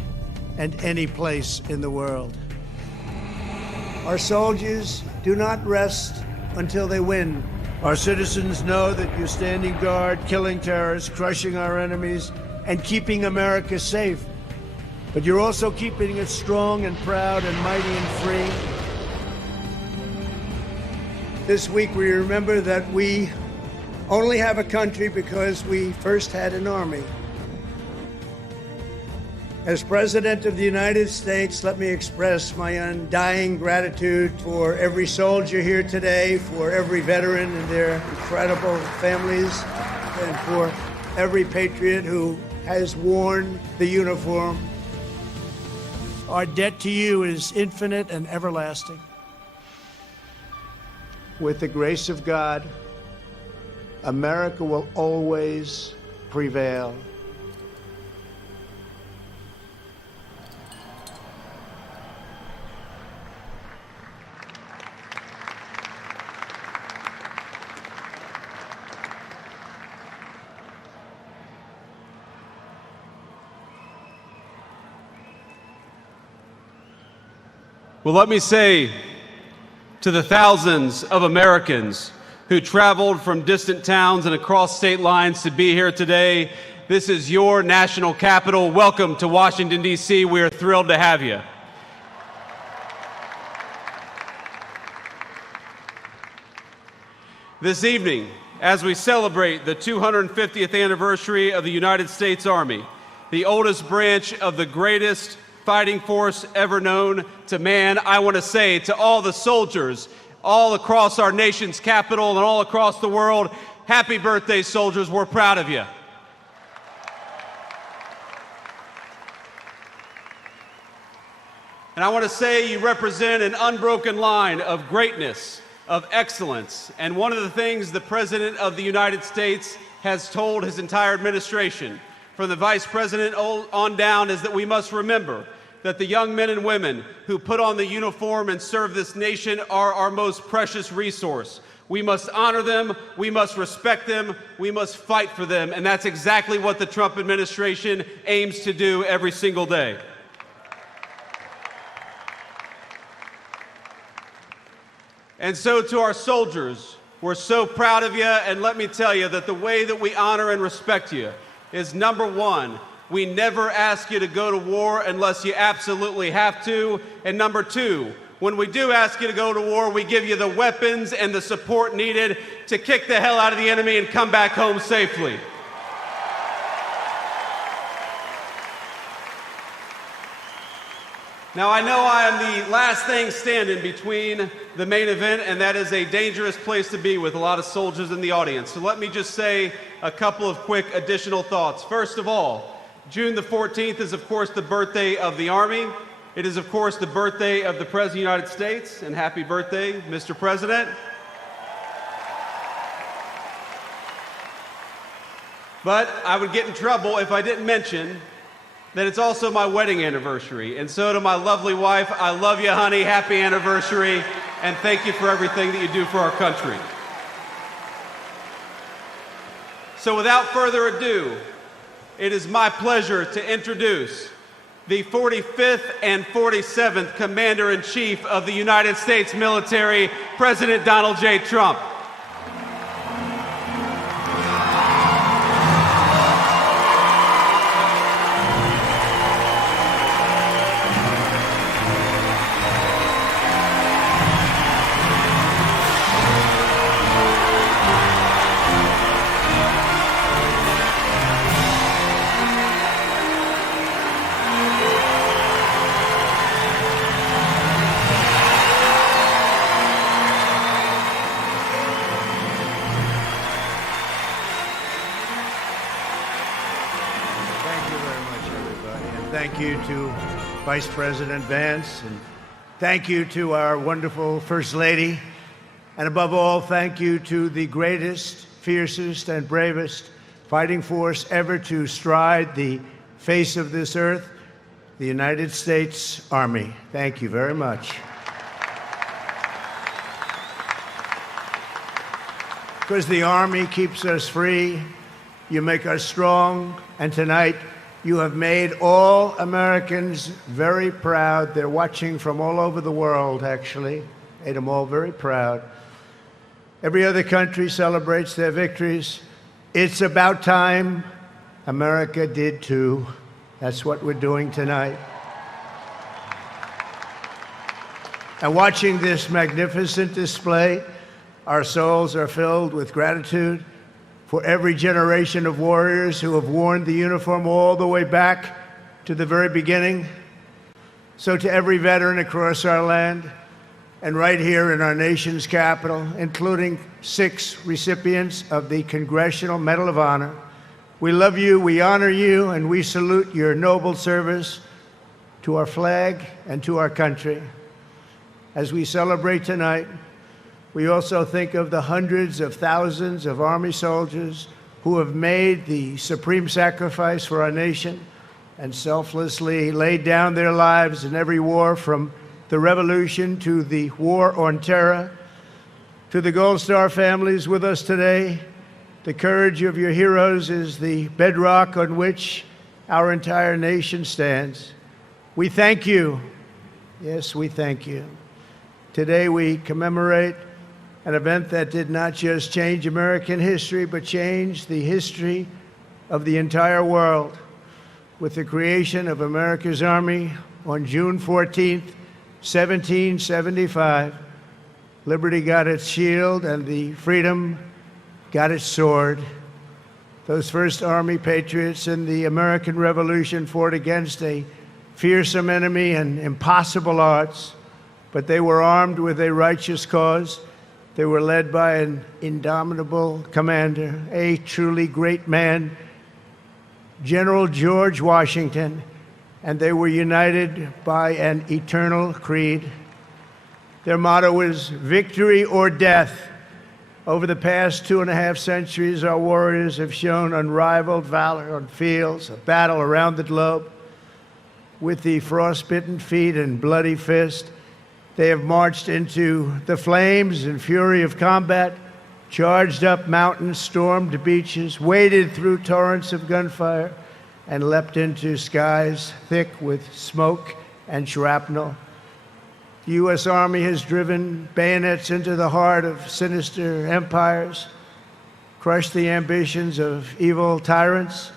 and any place in the world. Our soldiers do not rest until they win. Our citizens know that you're standing guard, killing terrorists, crushing our enemies, and keeping America safe. But you're also keeping it strong and proud and mighty and free. This week we remember that we only have a country because we first had an army. As President of the United States, let me express my undying gratitude for every soldier here today, for every veteran and their incredible families, and for every patriot who has worn the uniform. Our debt to you is infinite and everlasting. With the grace of God, America will always prevail. Well, let me say to the thousands of Americans who traveled from distant towns and across state lines to be here today, this is your national capital. Welcome to Washington, D.C. We are thrilled to have you. This evening, as we celebrate the 250th anniversary of the United States Army, the oldest branch of the greatest fighting force ever known to man, I want to say to all the soldiers all across our nation's capital and all across the world, happy birthday, soldiers. We're proud of you. And I want to say you represent an unbroken line of greatness, of excellence. And one of the things the President of the United States has told his entire administration, from the Vice President on down, is that we must remember that the young men and women who put on the uniform and serve this nation are our most precious resource. We must honor them, we must respect them, we must fight for them, and that's exactly what the Trump administration aims to do every single day. And so to our soldiers, we're so proud of you, and let me tell you that the way that we honor and respect you is, number one, we never ask you to go to war unless you absolutely have to. And number two, when we do ask you to go to war, we give you the weapons and the support needed to kick the hell out of the enemy and come back home safely. Now, I know I am the last thing standing between the main event, and that is a dangerous place to be with a lot of soldiers in the audience. So let me just say a couple of quick additional thoughts. First of all, June the 14th is, of course, the birthday of the Army. It is, of course, the birthday of the President of the United States, and happy birthday, Mr. President. But I would get in trouble if I didn't mention that it's also my wedding anniversary. And so to my lovely wife, I love you, honey, happy anniversary, and thank you for everything that you do for our country. So without further ado, it is my pleasure to introduce the 45th and 47th Commander-in-Chief of the United States military, President Donald J. Trump. Thank you to Vice President Vance, and thank you to our wonderful First Lady, and above all, thank you to the greatest, fiercest, and bravest fighting force ever to stride the face of this earth, the United States Army. Thank you very much. Because the Army keeps us free, you make us strong, and tonight, you have made all Americans very proud. They're watching from all over the world, actually. Made them all very proud. Every other country celebrates their victories. It's about time America did too. That's what we're doing tonight. And watching this magnificent display, our souls are filled with gratitude for every generation of warriors who have worn the uniform all the way back to the very beginning. So to every veteran across our land and right here in our nation's capital, including 6 recipients of the Congressional Medal of Honor, we love you, we honor you, and we salute your noble service to our flag and to our country. As we celebrate tonight, we also think of the hundreds of thousands of Army soldiers who have made the supreme sacrifice for our nation and selflessly laid down their lives in every war, from the Revolution to the War on Terror. To the Gold Star families with us today, the courage of your heroes is the bedrock on which our entire nation stands. We thank you. Yes, we thank you. Today we commemorate an event that did not just change American history, but changed the history of the entire world. With the creation of America's Army on June 14th, 1775, liberty got its shield and the freedom got its sword. Those first Army patriots in the American Revolution fought against a fearsome enemy and impossible odds, but they were armed with a righteous cause. They were led by an indomitable commander, a truly great man, General George Washington, and they were united by an eternal creed. Their motto was victory or death. Over the past 2.5 centuries, our warriors have shown unrivaled valor on fields of battle around the globe. With the frostbitten feet and bloody fist, they have marched into the flames and fury of combat, charged up mountains, stormed beaches, waded through torrents of gunfire, and leapt into skies thick with smoke and shrapnel. The U.S. Army has driven bayonets into the heart of sinister empires, crushed the ambitions of evil tyrants.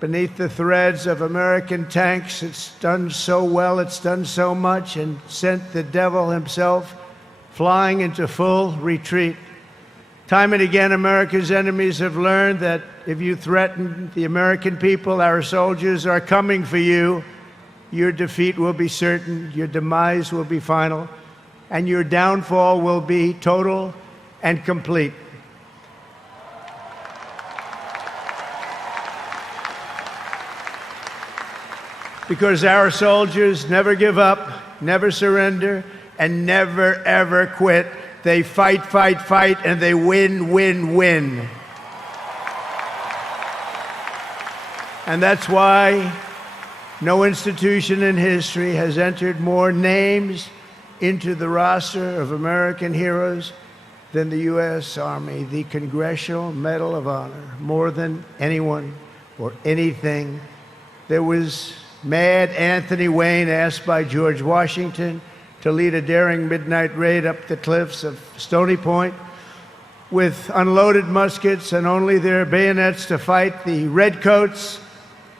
Beneath the threads of American tanks, it's done so well, it's done so much, and sent the devil himself flying into full retreat. Time and again, America's enemies have learned that if you threaten the American people, our soldiers are coming for you. Your defeat will be certain, your demise will be final, and your downfall will be total and complete. Because our soldiers never give up, never surrender, and never, ever quit. They fight, fight, fight, and they win, win, win. And that's why no institution in history has entered more names into the roster of American heroes than the U.S. Army, the Congressional Medal of Honor, more than anyone or anything. There was Mad Anthony Wayne, asked by George Washington to lead a daring midnight raid up the cliffs of Stony Point with unloaded muskets and only their bayonets to fight the redcoats,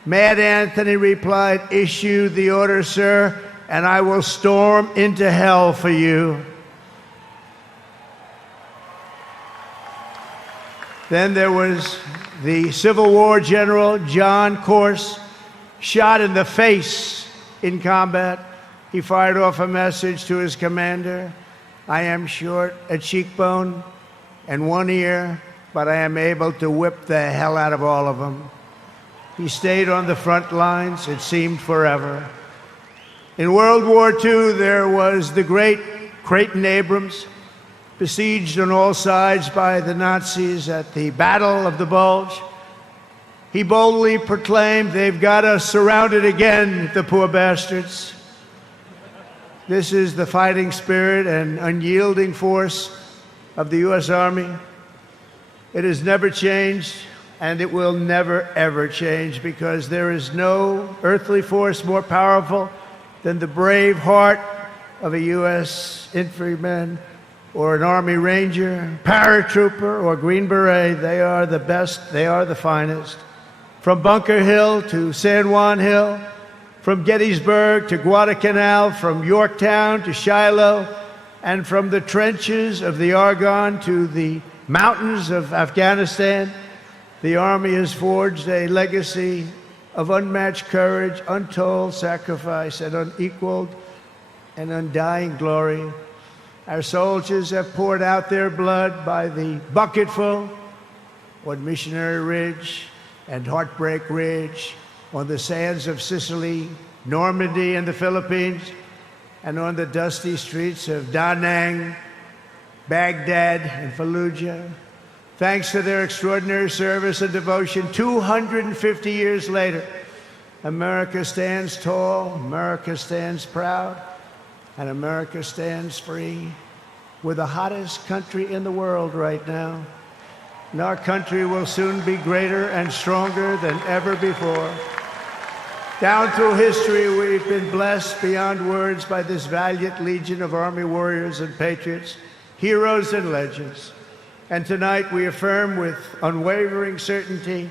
Mad Anthony replied, "Issue the order, sir, and I will storm into hell for you." Then there was the Civil War general, John Corse, shot in the face in combat. He fired off a message to his commander: "I am short a cheekbone and one ear, but I am able to whip the hell out of all of them." He stayed on the front lines, it seemed forever. In World War II, there was the great Creighton Abrams, besieged on all sides by the Nazis at the Battle of the Bulge. He boldly proclaimed, "They've got us surrounded again, the poor bastards." This is the fighting spirit and unyielding force of the U.S. Army. It has never changed, and it will never, ever change, because there is no earthly force more powerful than the brave heart of a U.S. infantryman or an Army Ranger, paratrooper, or Green Beret. They are the best, they are the finest. From Bunker Hill to San Juan Hill, from Gettysburg to Guadalcanal, from Yorktown to Shiloh, and from the trenches of the Argonne to the mountains of Afghanistan, the Army has forged a legacy of unmatched courage, untold sacrifice, and unequaled and undying glory. Our soldiers have poured out their blood by the bucketful on Missionary Ridge and Heartbreak Ridge, on the sands of Sicily, Normandy, and the Philippines, and on the dusty streets of Da Nang, Baghdad, and Fallujah. Thanks to their extraordinary service and devotion, 250 years later, America stands tall, America stands proud, and America stands free. We're the hottest country in the world right now, and our country will soon be greater and stronger than ever before. Down through history, we've been blessed beyond words by this valiant legion of Army warriors and patriots, heroes and legends. And tonight we affirm with unwavering certainty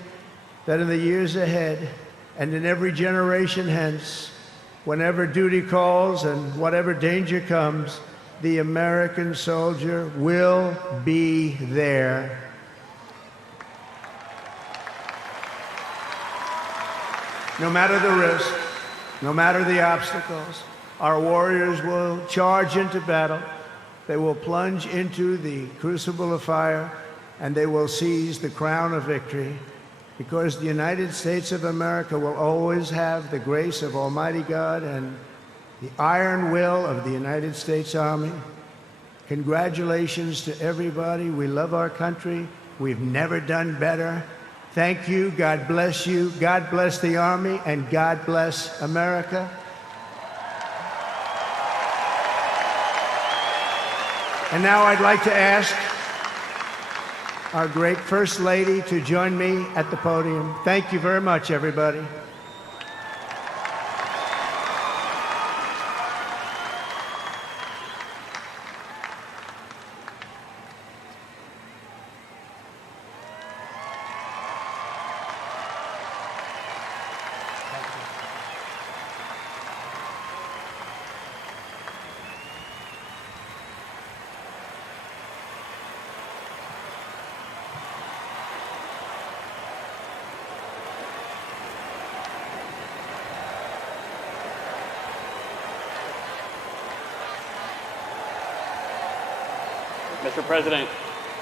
that in the years ahead and in every generation hence, whenever duty calls and whatever danger comes, the American soldier will be there. No matter the risk, no matter the obstacles, our warriors will charge into battle. They will plunge into the crucible of fire, and they will seize the crown of victory, because the United States of America will always have the grace of Almighty God and the iron will of the United States Army. Congratulations to everybody. We love our country. We've never done better. Thank you. God bless you. God bless the Army, and God bless America. And now I'd like to ask our great First Lady to join me at the podium. Thank you very much, everybody. Mr. President,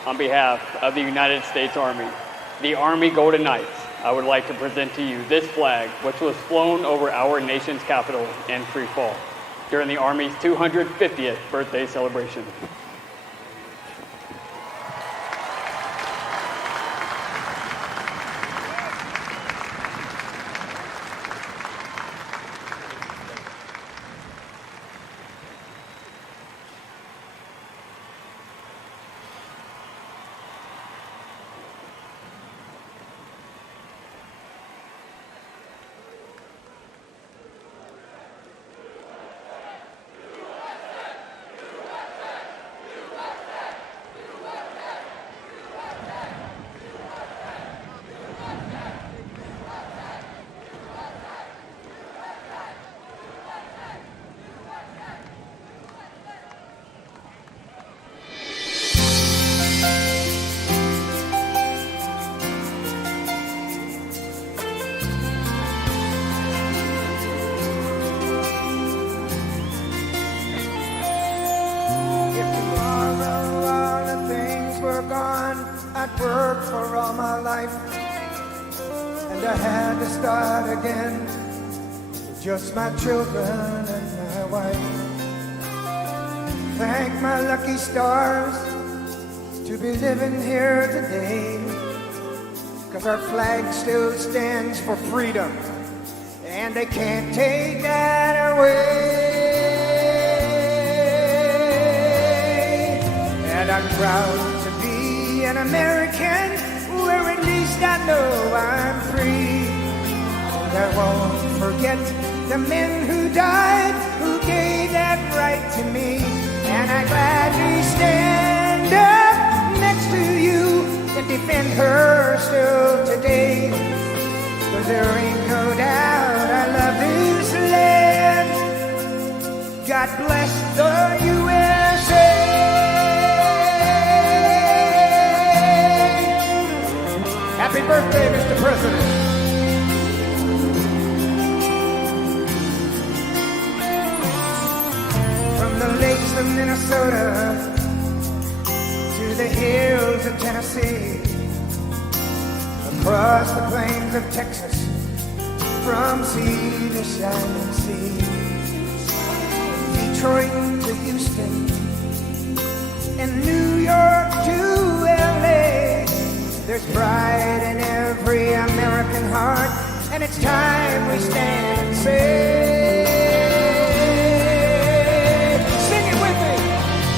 on behalf of the United States Army, the Army Golden Knights, I would like to present to you this flag, which was flown over our nation's capital in free fall during the Army's 250th birthday celebration. I had to start again with just my children and my wife. Thank my lucky stars to be living here today, 'cause our flag still stands for freedom, and they can't take that away. And I'm proud to be an American, where at least I know I'm free. And I won't forget the men who died, who gave that right to me. And I gladly stand up next to you and defend her still today. 'Cause there ain't no doubt I love this land. God bless the USA. Happy birthday, Mr. President. From the lakes of Minnesota to the hills of Tennessee, across the plains of Texas, from sea to shining sea, Detroit to Houston, and New York to LA. There's pride in every American heart, and it's time we stand and say, sing it with me.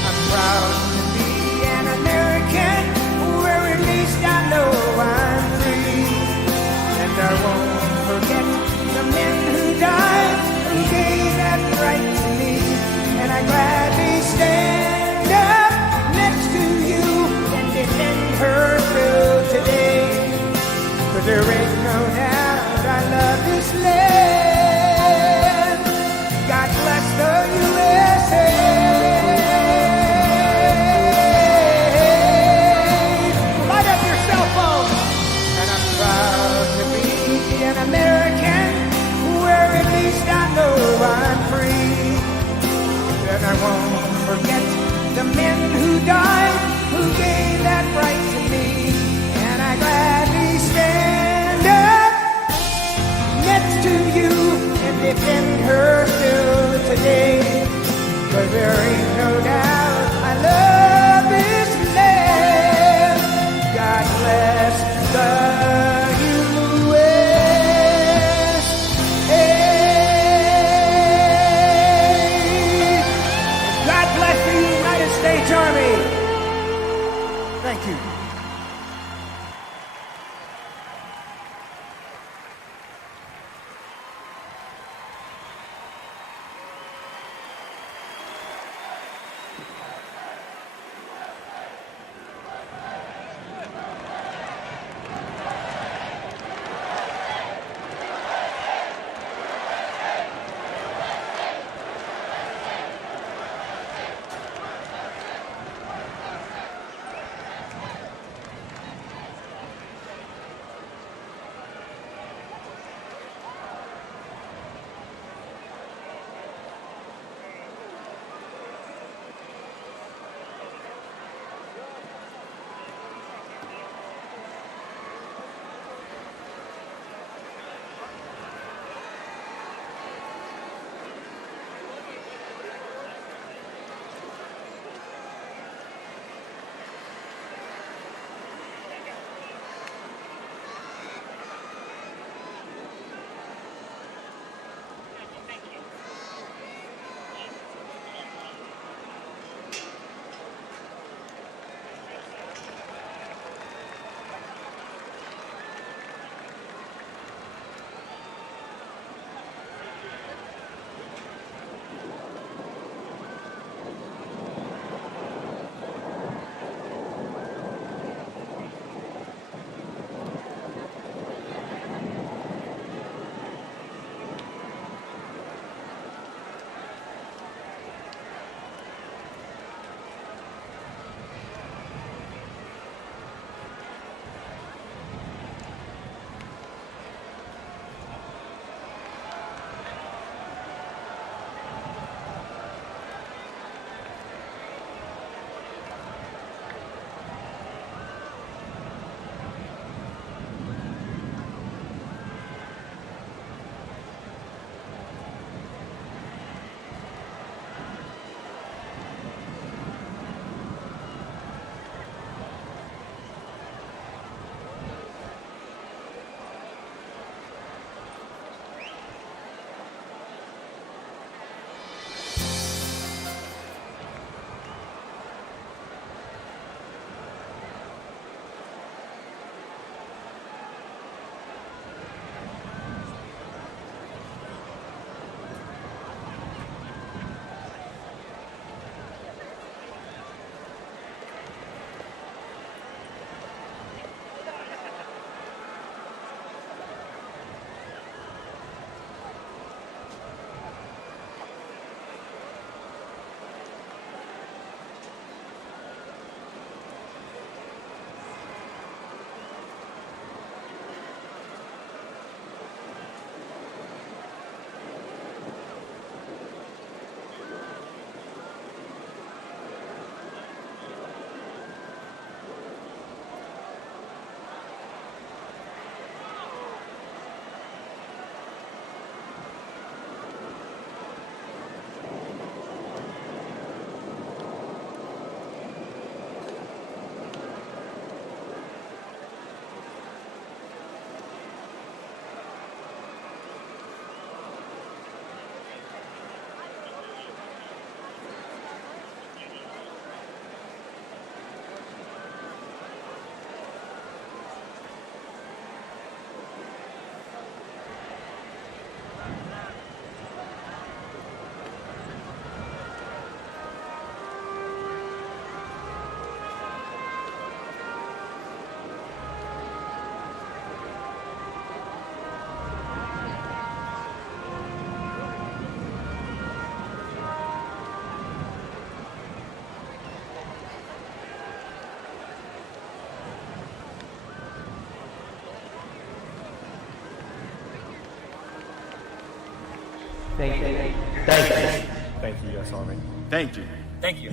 I'm proud to be an American, where at least I know I'm free. And I won't forget the men who died, who gave that right to me. And I gladly stand up next to you and defend her till today. 'Cause there ain't no doubt I love this land. God bless the USA. Light up your cell phone. And I'm proud to be an American, where at least I know I'm free. And I won't forget the men who died, who gave that right to me. And I gladly stand up next to you and defend her still today. 'Cause there ain't no doubt I love this land. God bless the USA. God bless the United States Army. Thank you. Thank you. Thank you, U.S. Army. Thank you. Thank you.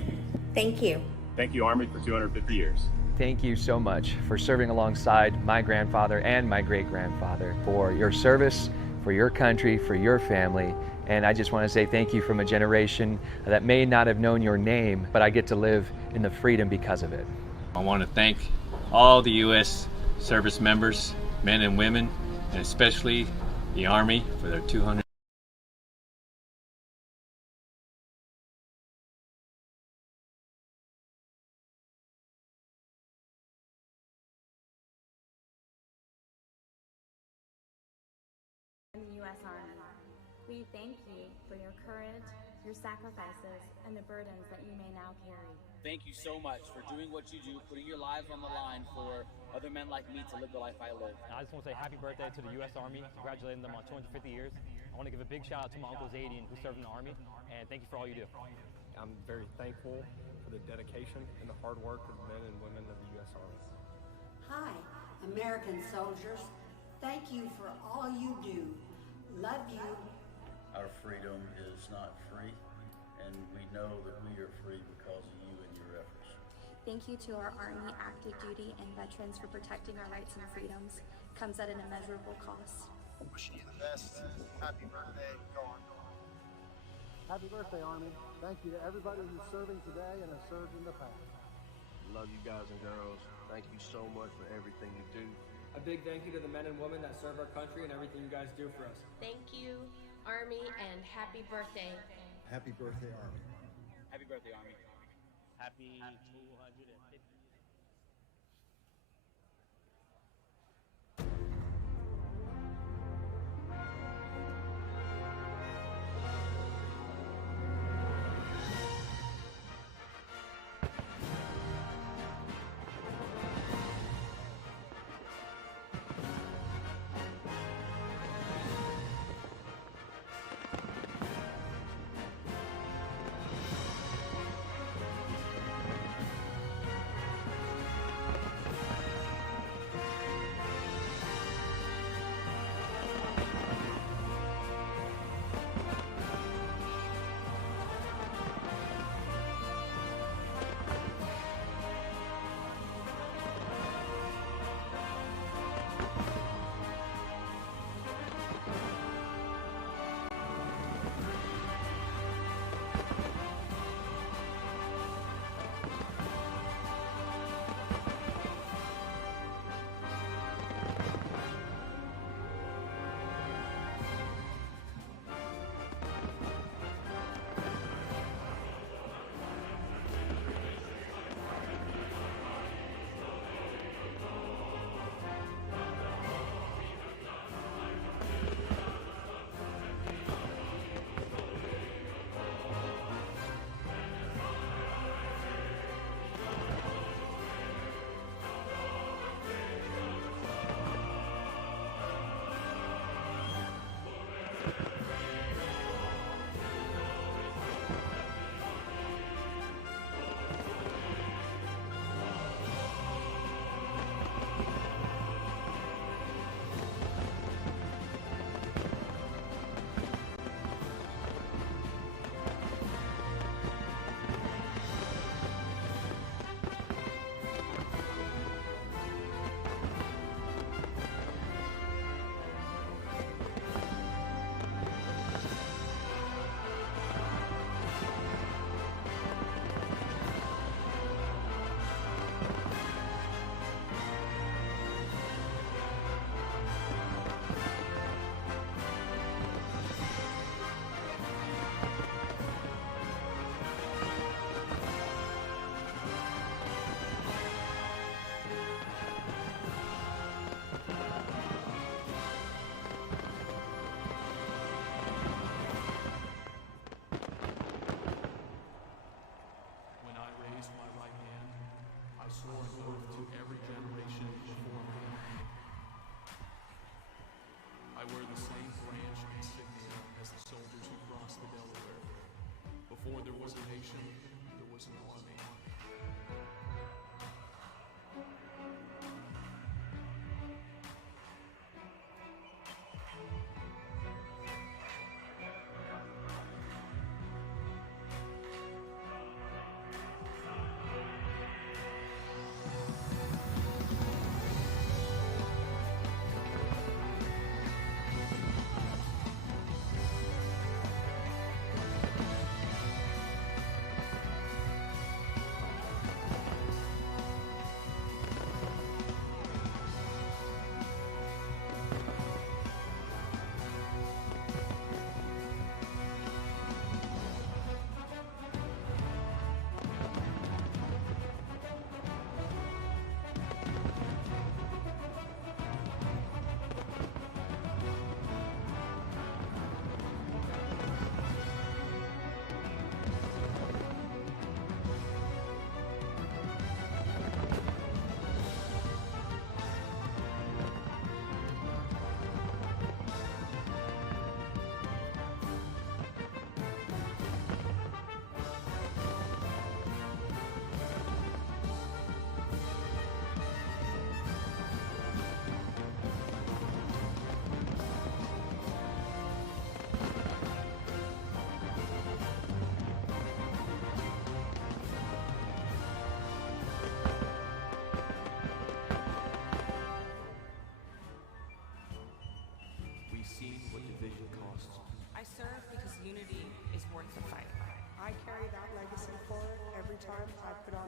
Thank you. Thank you, Army, for 250 years. Thank you so much for serving alongside my grandfather and my great-grandfather, for your service, for your country, for your family. And I just want to say thank you from a generation that may not have known your name, but I get to live in the freedom because of it. I want to thank all the U.S. service members, men and women, and especially the Army for their 200. In the U.S. Army, we thank you for your courage, your sacrifices, and the burdens that you may now carry. Thank you so much for doing what you do, putting your lives on the line for other men like me to live the life I live. I just want to say happy birthday to the U.S. Army, congratulating them on 250 years. I want to give a big shout out to my Uncle Zadian, who served in the Army, and thank you for all you do. I'm very thankful for the dedication and the hard work of the men and women of the U.S. Army. Hi, American soldiers. Thank you for all you do. Love you. Our freedom is not free, and we know that we are free because of you and your efforts. Thank you to our Army active duty and veterans for protecting our rights and freedoms. Comes at an immeasurable cost. Wishing you the best. Happy birthday. Go on. Happy birthday, Army. Thank you to everybody who's serving today and has served in the past. Love you guys and girls. Thank you so much for everything you do. A big thank you to the men and women that serve our country and everything you guys do for us. Thank you, Army, and happy birthday. Happy birthday, Army. Happy birthday, Army. Happy 250. I wear the same branch insignia as the soldiers who crossed the Delaware. Before there was a nation, there was an army.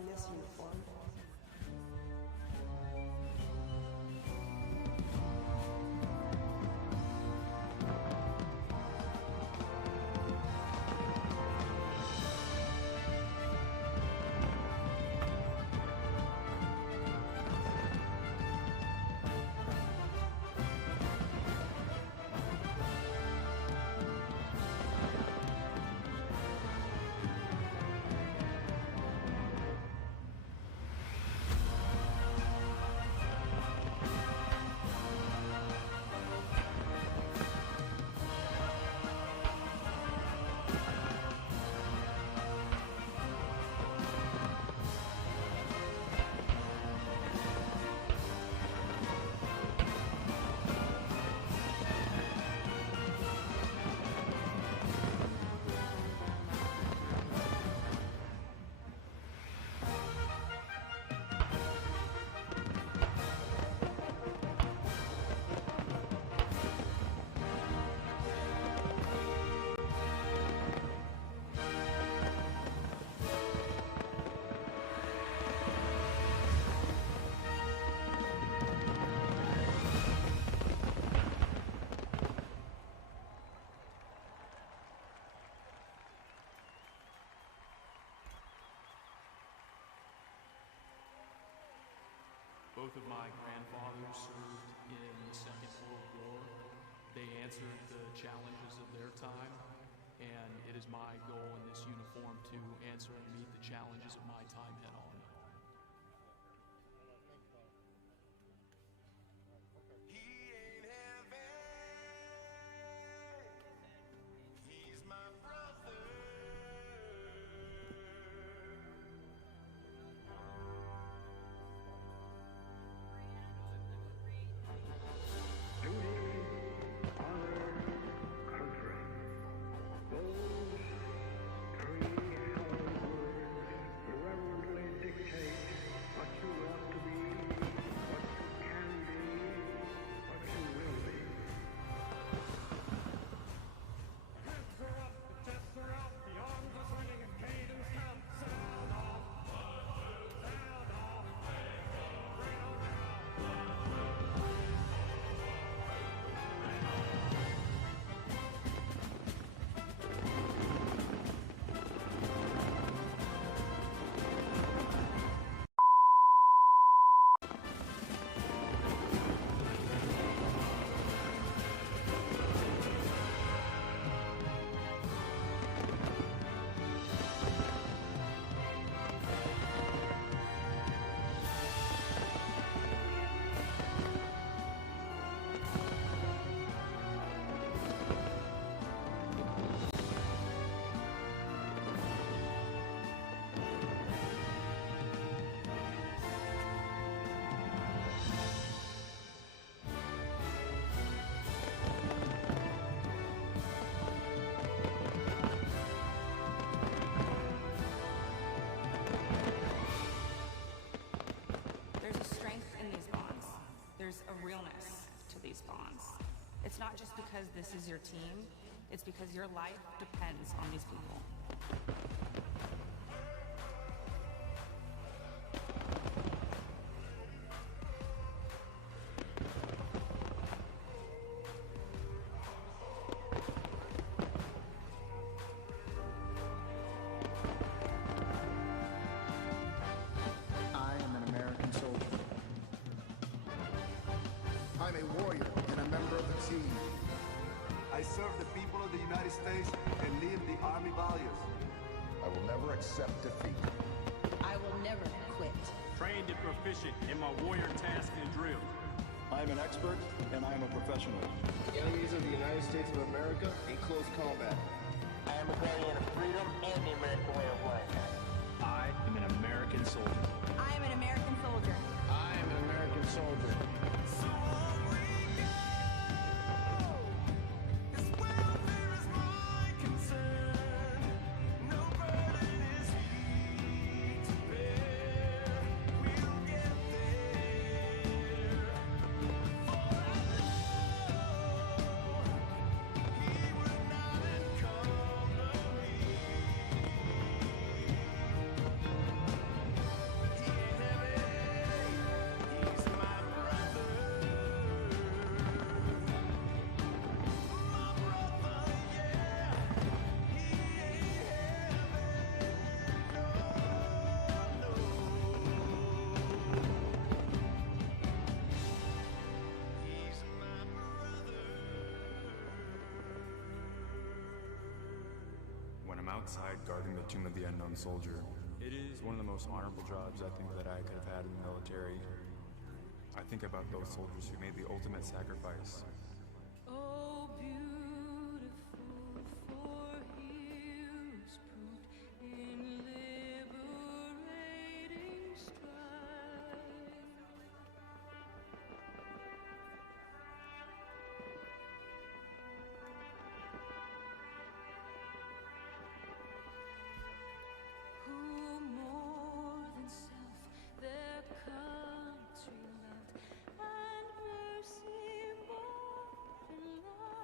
this uniform. Both of my grandfathers served in the Second World War. They answered the challenges of their time, and it is my goal in this uniform to answer and meet the challenges of my time head on. There's a realness to these bonds. It's not just because this is your team, it's because your life depends on these people. I am an American soldier. I'm a warrior and a member of the team. I serve the people of the United States and live the Army values. I will never accept defeat. I will never quit. Trained and proficient in my warrior tasks and drills. I am an expert and I am a professional. Enemies of the United States of America in close combat. I am a guardian of freedom and the American way of life. I am an American soldier. I am an American soldier. I am an American soldier. outside guarding the tomb of the unknown soldier. It is one of the most honorable jobs I think that I could have had in the military. I think about those soldiers who made the ultimate sacrifice. Oh, beautiful for heroes proved in liberating strife. Who more than self their country loved, and mercy more than life.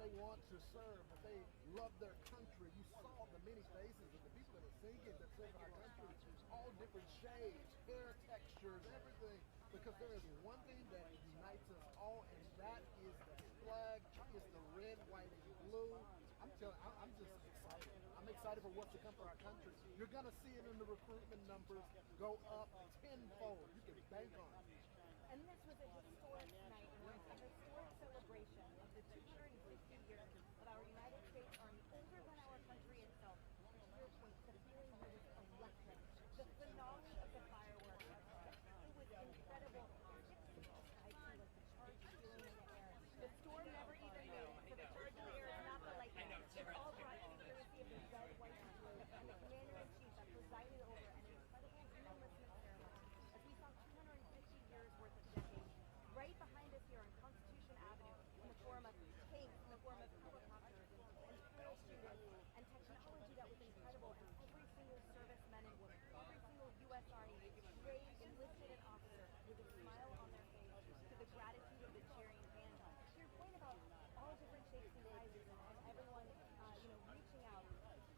they want to serve, that they love their country. You saw the many faces of the people that are singing that serve our country, all different shades, hair textures, everything, because there is one thing that unites us all, and that is the flag. It's the red, white, and blue. I'm just excited. I'm excited for what's to come for our country. You're going to see it in the recruitment numbers go up tenfold. You can bank on it. And this was a historic night, a historic celebration of the 250 years of our United States Army, older than our country itself. Here points the feeling he was electric, the finale of the fireworks. It was incredible. The sky too, like the charge feeling in the air. The storm never even moved, so the charge in the air is not the lightning. It's all brought to the courtesy of the red, white, and blue, and the commander-in-chief that presided over an incredible reenlistment ceremony. As we saw 250 years worth of decades, right behind us here on Constitution Avenue, in the form of tanks, in the form of helicopters and parachutists, and technology that was incredible from every single serviceman and woman, every single U.S. Army, brave, enlisted, and officer with a smile on their face to the gratitude of the cheering fans. To your point about all different shapes and sizes and everyone, reaching out,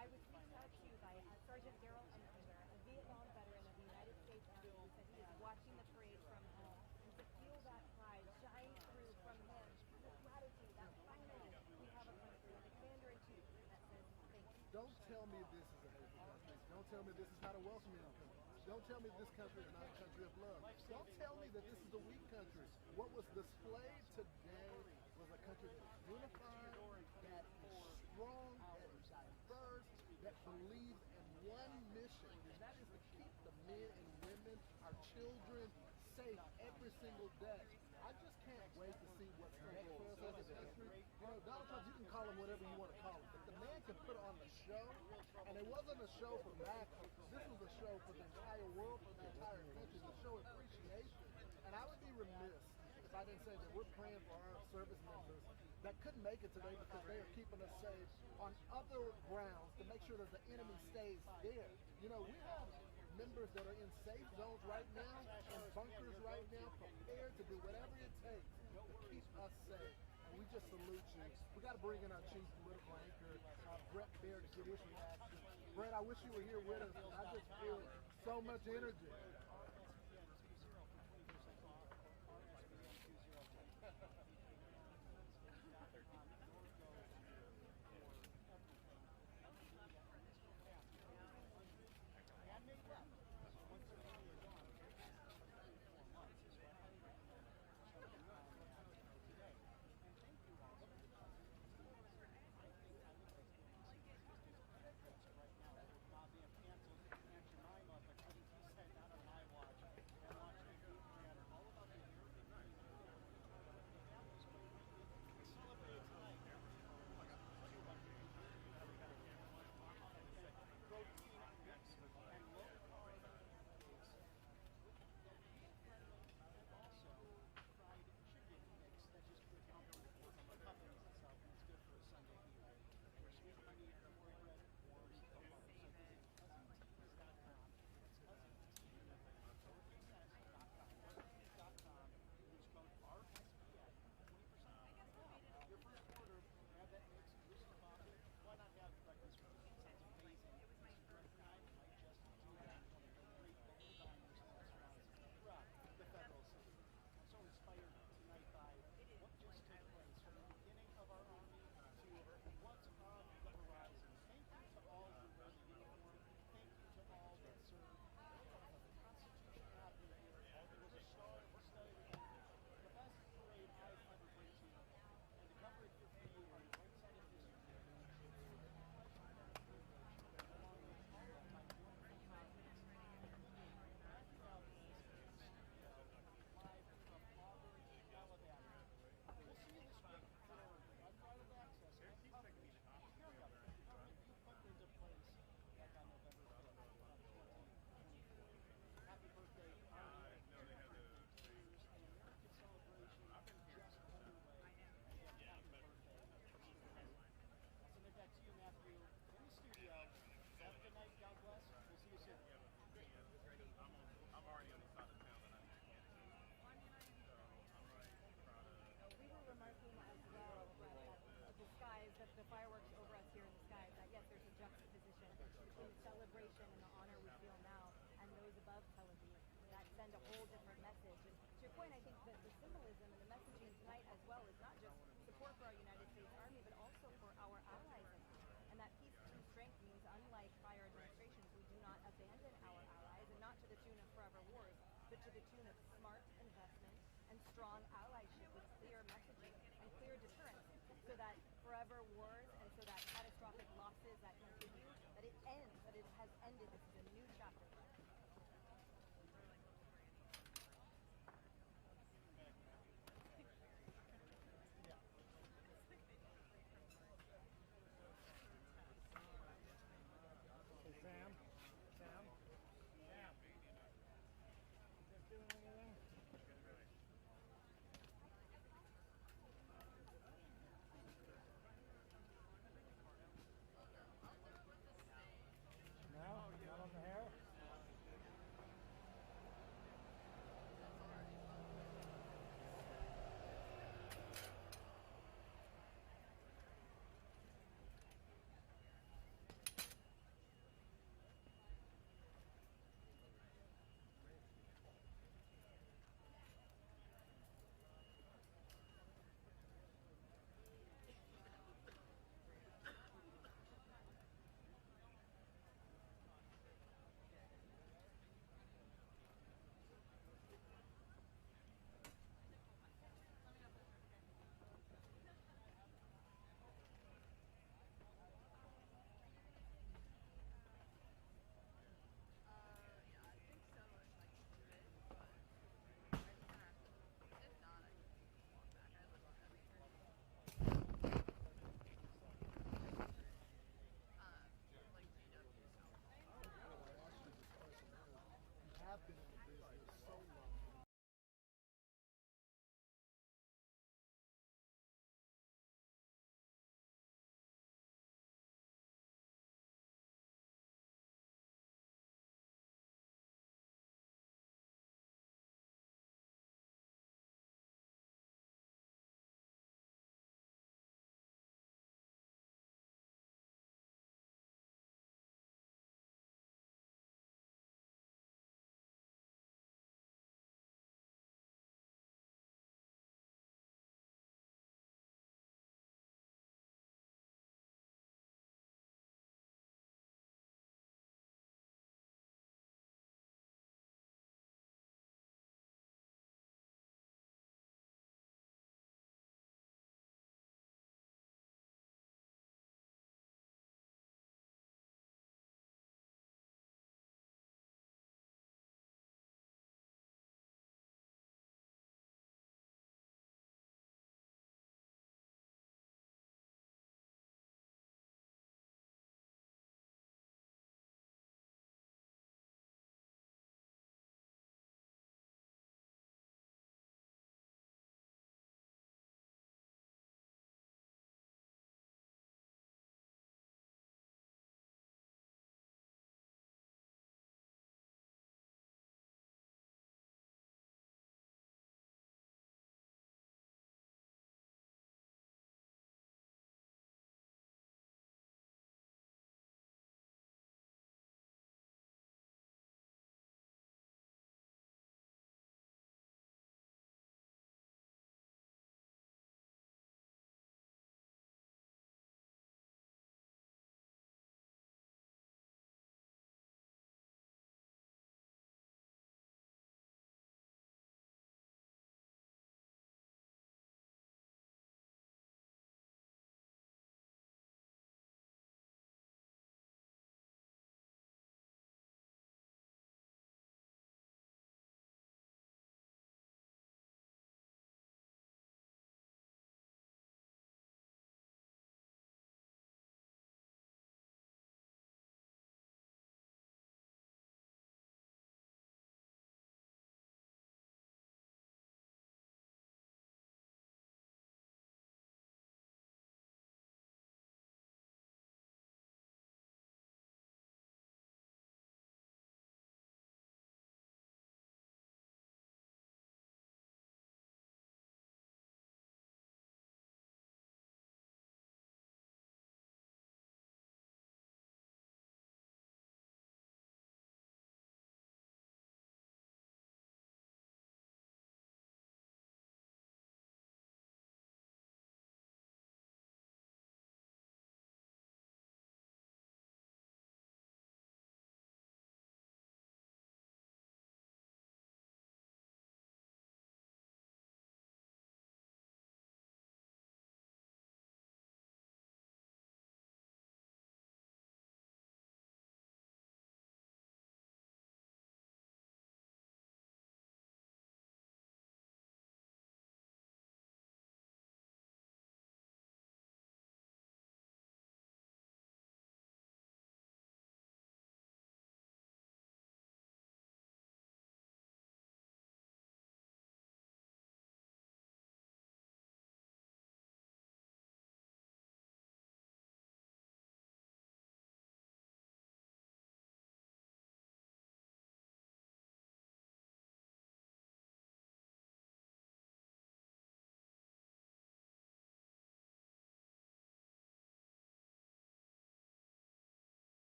I was reached out to by Sergeant Daryl Unsinger, a Vietnam veteran of the United States Army, who said he is watching the parade from home, and to feel that pride shine through from him, the gratitude that finally we have a country, and the commander-in-chief that says thank you. Don't tell me this is a hateful country. Don't tell me this is not a welcoming country. Don't tell me this country is not a country of love. Don't tell me that this is a weak country. What was displayed today was a country that is unified, that is strong, that is diverse, that believes in one mission, and that is to keep the men and women, our children, safe every single day. I just can't wait to see what's next for us as a country. Donald Trump, you can call him whatever you want to call him, but the man can put on the show, and it wasn't a show for Macron. This was a show for the entire world, for the entire country, to show appreciation. And I would be remiss if I didn't say that we're praying for our service members that couldn't make it today because they are keeping us safe on other grounds to make sure that the enemy stays there. We have members that are in safe zones right now, in bunkers right now, prepared to do whatever it takes to keep us safe. And we just salute you. We got to bring in our chief political anchor, Brett Baird, to get his reaction. Brett, I wish you were here with us. I just feel so much energy. strong allyship with clear messaging and clear deterrence so that forever wars and so that catastrophic losses that continue, that it ends, that it has ended. This is a new chapter.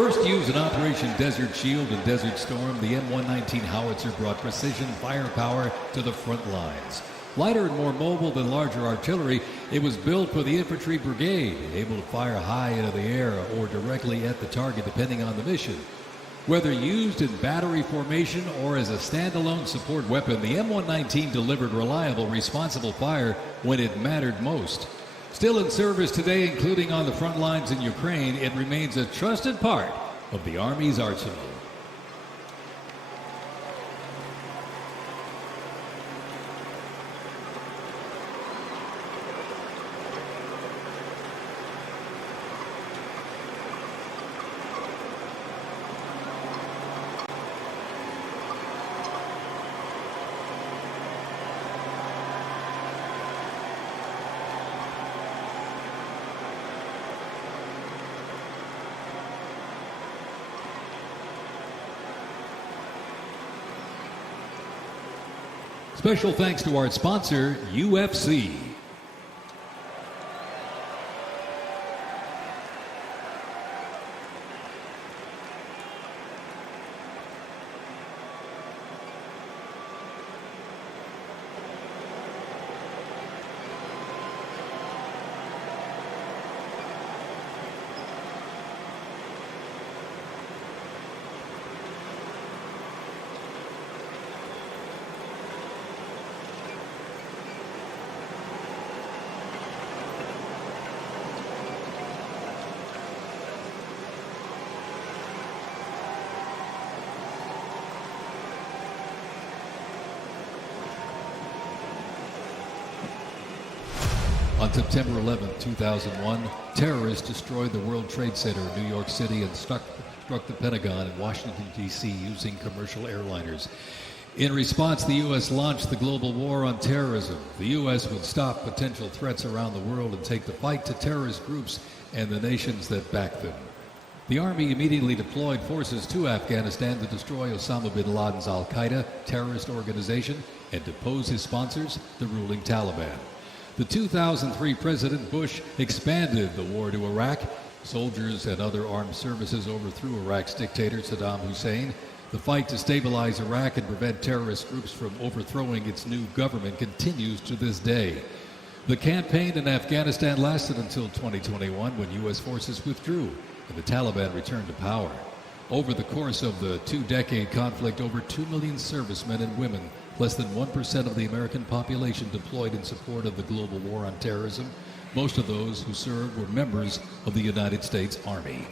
First used in Operation Desert Shield and Desert Storm, the M119 howitzer brought precision firepower to the front lines. Lighter and more mobile than larger artillery, it was built for the infantry brigade, able to fire high into the air or directly at the target depending on the mission. Whether used in battery formation or as a standalone support weapon, the M119 delivered reliable, responsible fire when it mattered most. Still in service today, including on the front lines in Ukraine, it remains a trusted part of the Army's arsenal. Special thanks to our sponsor, UFC. On September 11, 2001, terrorists destroyed the World Trade Center in New York City and struck the Pentagon in Washington, D.C. using commercial airliners. In response, the U.S. launched the global war on terrorism. The U.S. would stop potential threats around the world and take the fight to terrorist groups and the nations that back them. The Army immediately deployed forces to Afghanistan to destroy Osama bin Laden's al-Qaeda terrorist organization and depose his sponsors, the ruling Taliban. The 2003 President Bush expanded the war to Iraq. Soldiers and other armed services overthrew Iraq's dictator Saddam Hussein. The fight to stabilize Iraq and prevent terrorist groups from overthrowing its new government continues to this day. The campaign in Afghanistan lasted until 2021 when U.S. forces withdrew and the Taliban returned to power. Over the course of the two-decade conflict, over 2 million servicemen and women, less than 1% of the American population, deployed in support of the global war on terrorism. Most of those who served were members of the United States Army.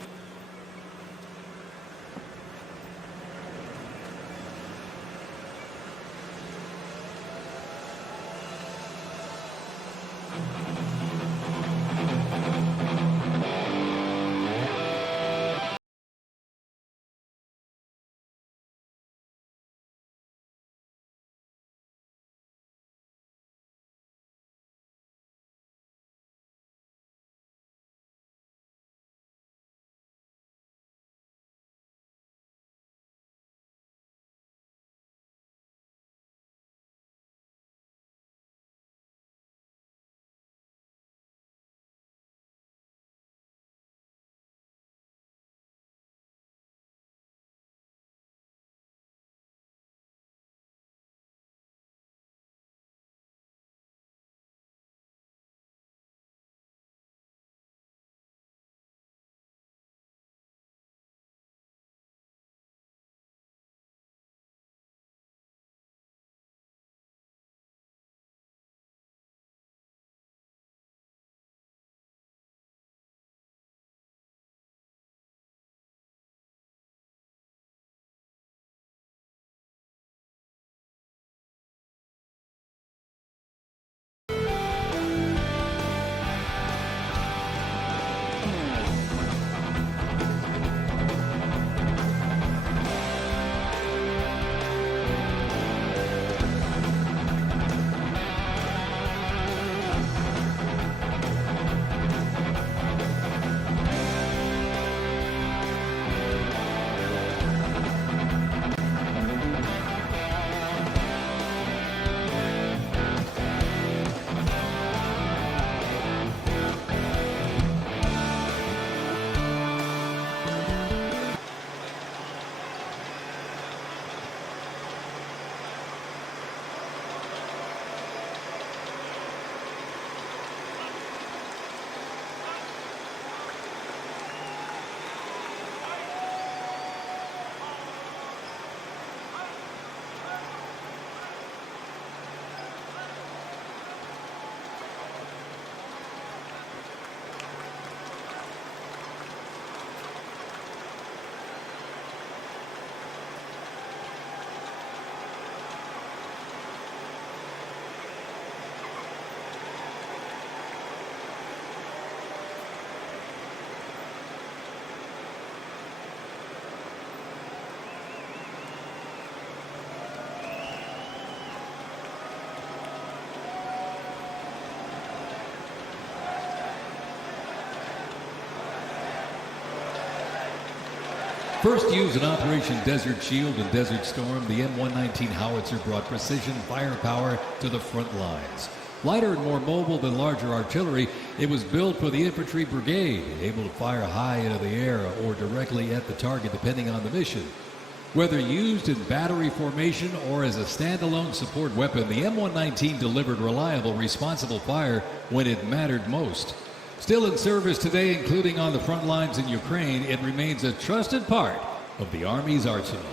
First used in Operation Desert Shield and Desert Storm, the M119 howitzer brought precision firepower to the front lines. Lighter and more mobile than larger artillery, it was built for the infantry brigade, able to fire high into the air or directly at the target depending on the mission. Whether used in battery formation or as a standalone support weapon, the M119 delivered reliable, responsible fire when it mattered most. Still in service today, including on the front lines in Ukraine, it remains a trusted part of the Army's arsenal.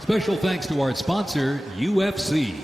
Special thanks to our sponsor, UFC.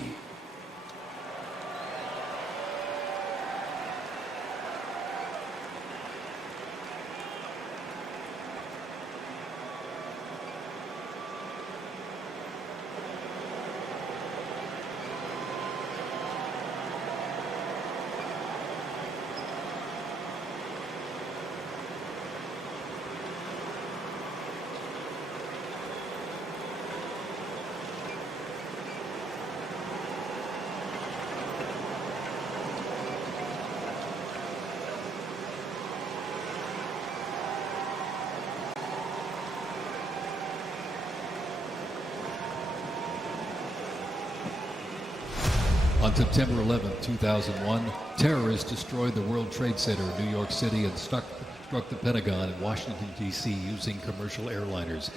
On September 11, 2001, terrorists destroyed the World Trade Center in New York City and struck the Pentagon in Washington, D.C. using commercial airliners.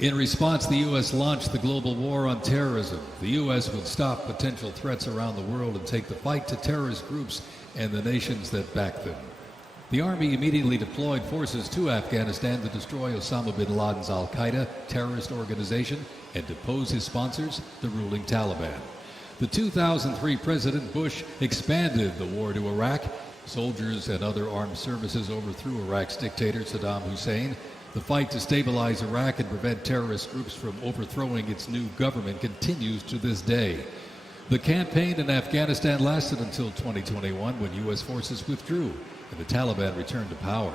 In response, the U.S. launched the global war on terrorism. The U.S. would stop potential threats around the world and take the fight to terrorist groups and the nations that back them. The Army immediately deployed forces to Afghanistan to destroy Osama bin Laden's al-Qaeda terrorist organization and depose his sponsors, the ruling Taliban. The 2003 President Bush expanded the war to Iraq. Soldiers and other armed services overthrew Iraq's dictator Saddam Hussein. The fight to stabilize Iraq and prevent terrorist groups from overthrowing its new government continues to this day. The campaign in Afghanistan lasted until 2021 when U.S. forces withdrew and the Taliban returned to power.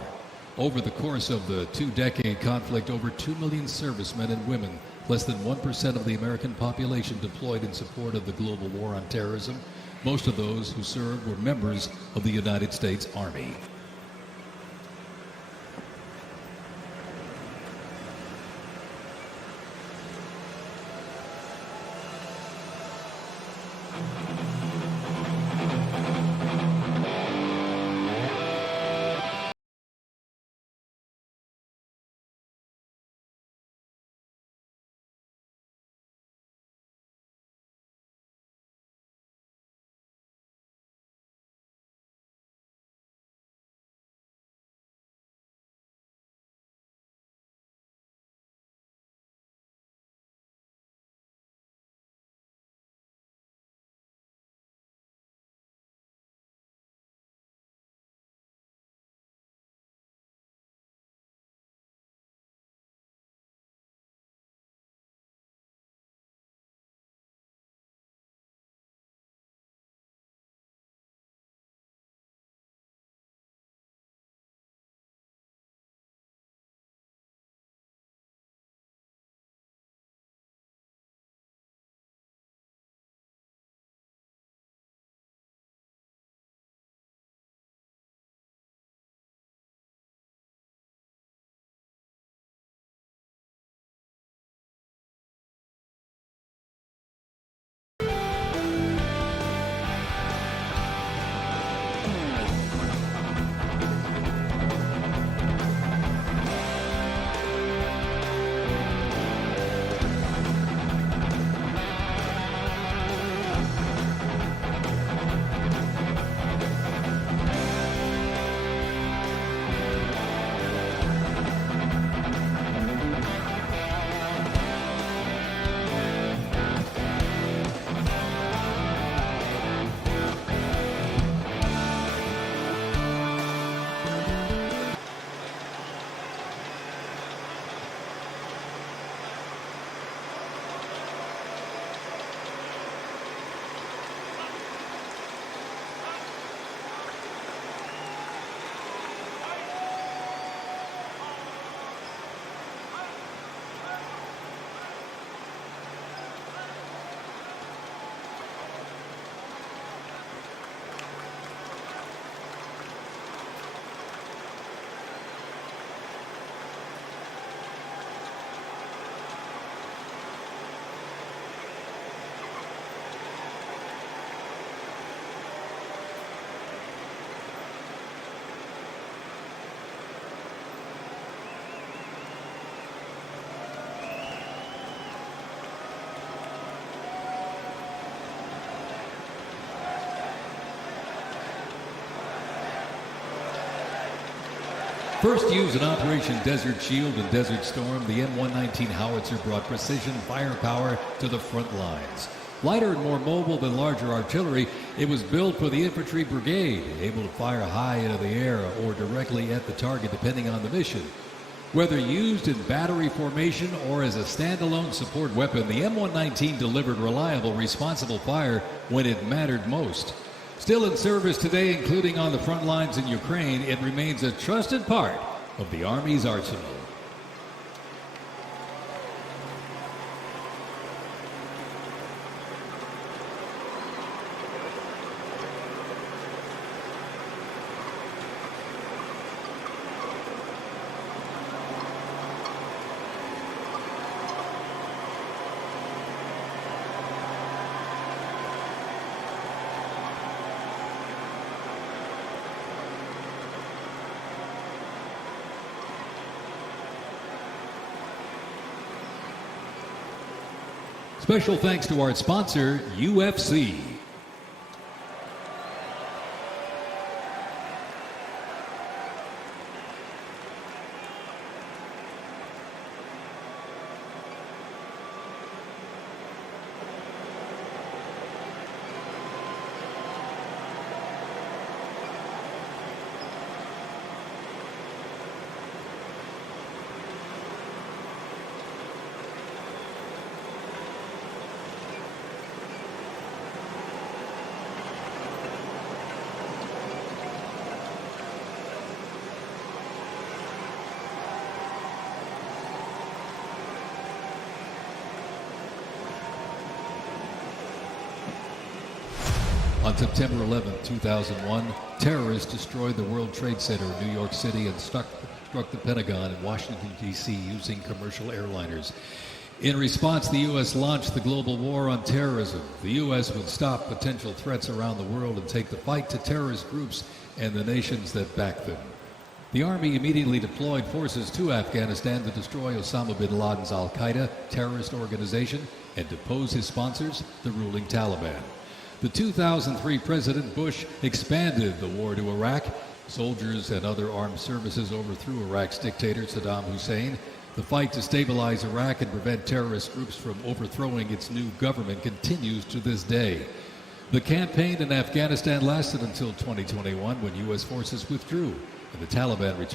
Over the course of the two-decade conflict, over 2 million servicemen and women, less than 1% of the American population, deployed in support of the global war on terrorism. Most of those who served were members of the United States Army. First used in Operation Desert Shield and Desert Storm, the M119 howitzer brought precision firepower to the front lines. Lighter and more mobile than larger artillery, it was built for the infantry brigade, able to fire high into the air or directly at the target depending on the mission. Whether used in battery formation or as a standalone support weapon, the M119 delivered reliable, responsible fire when it mattered most. Still in service today, including on the front lines in Ukraine, it remains a trusted part of the Army's arsenal. Special thanks to our sponsor, UFC. On September 11, 2001, terrorists destroyed the World Trade Center in New York City and struck the Pentagon in Washington, D.C. using commercial airliners. In response, the U.S. launched the global war on terrorism. The U.S. would stop potential threats around the world and take the fight to terrorist groups and the nations that back them. The Army immediately deployed forces to Afghanistan to destroy Osama bin Laden's al-Qaeda terrorist organization and depose his sponsors, the ruling Taliban. The 2003 President Bush expanded the war to Iraq. Soldiers and other armed services overthrew Iraq's dictator Saddam Hussein. The fight to stabilize Iraq and prevent terrorist groups from overthrowing its new government continues to this day. The campaign in Afghanistan lasted until 2021 when U.S. forces withdrew and the Taliban returned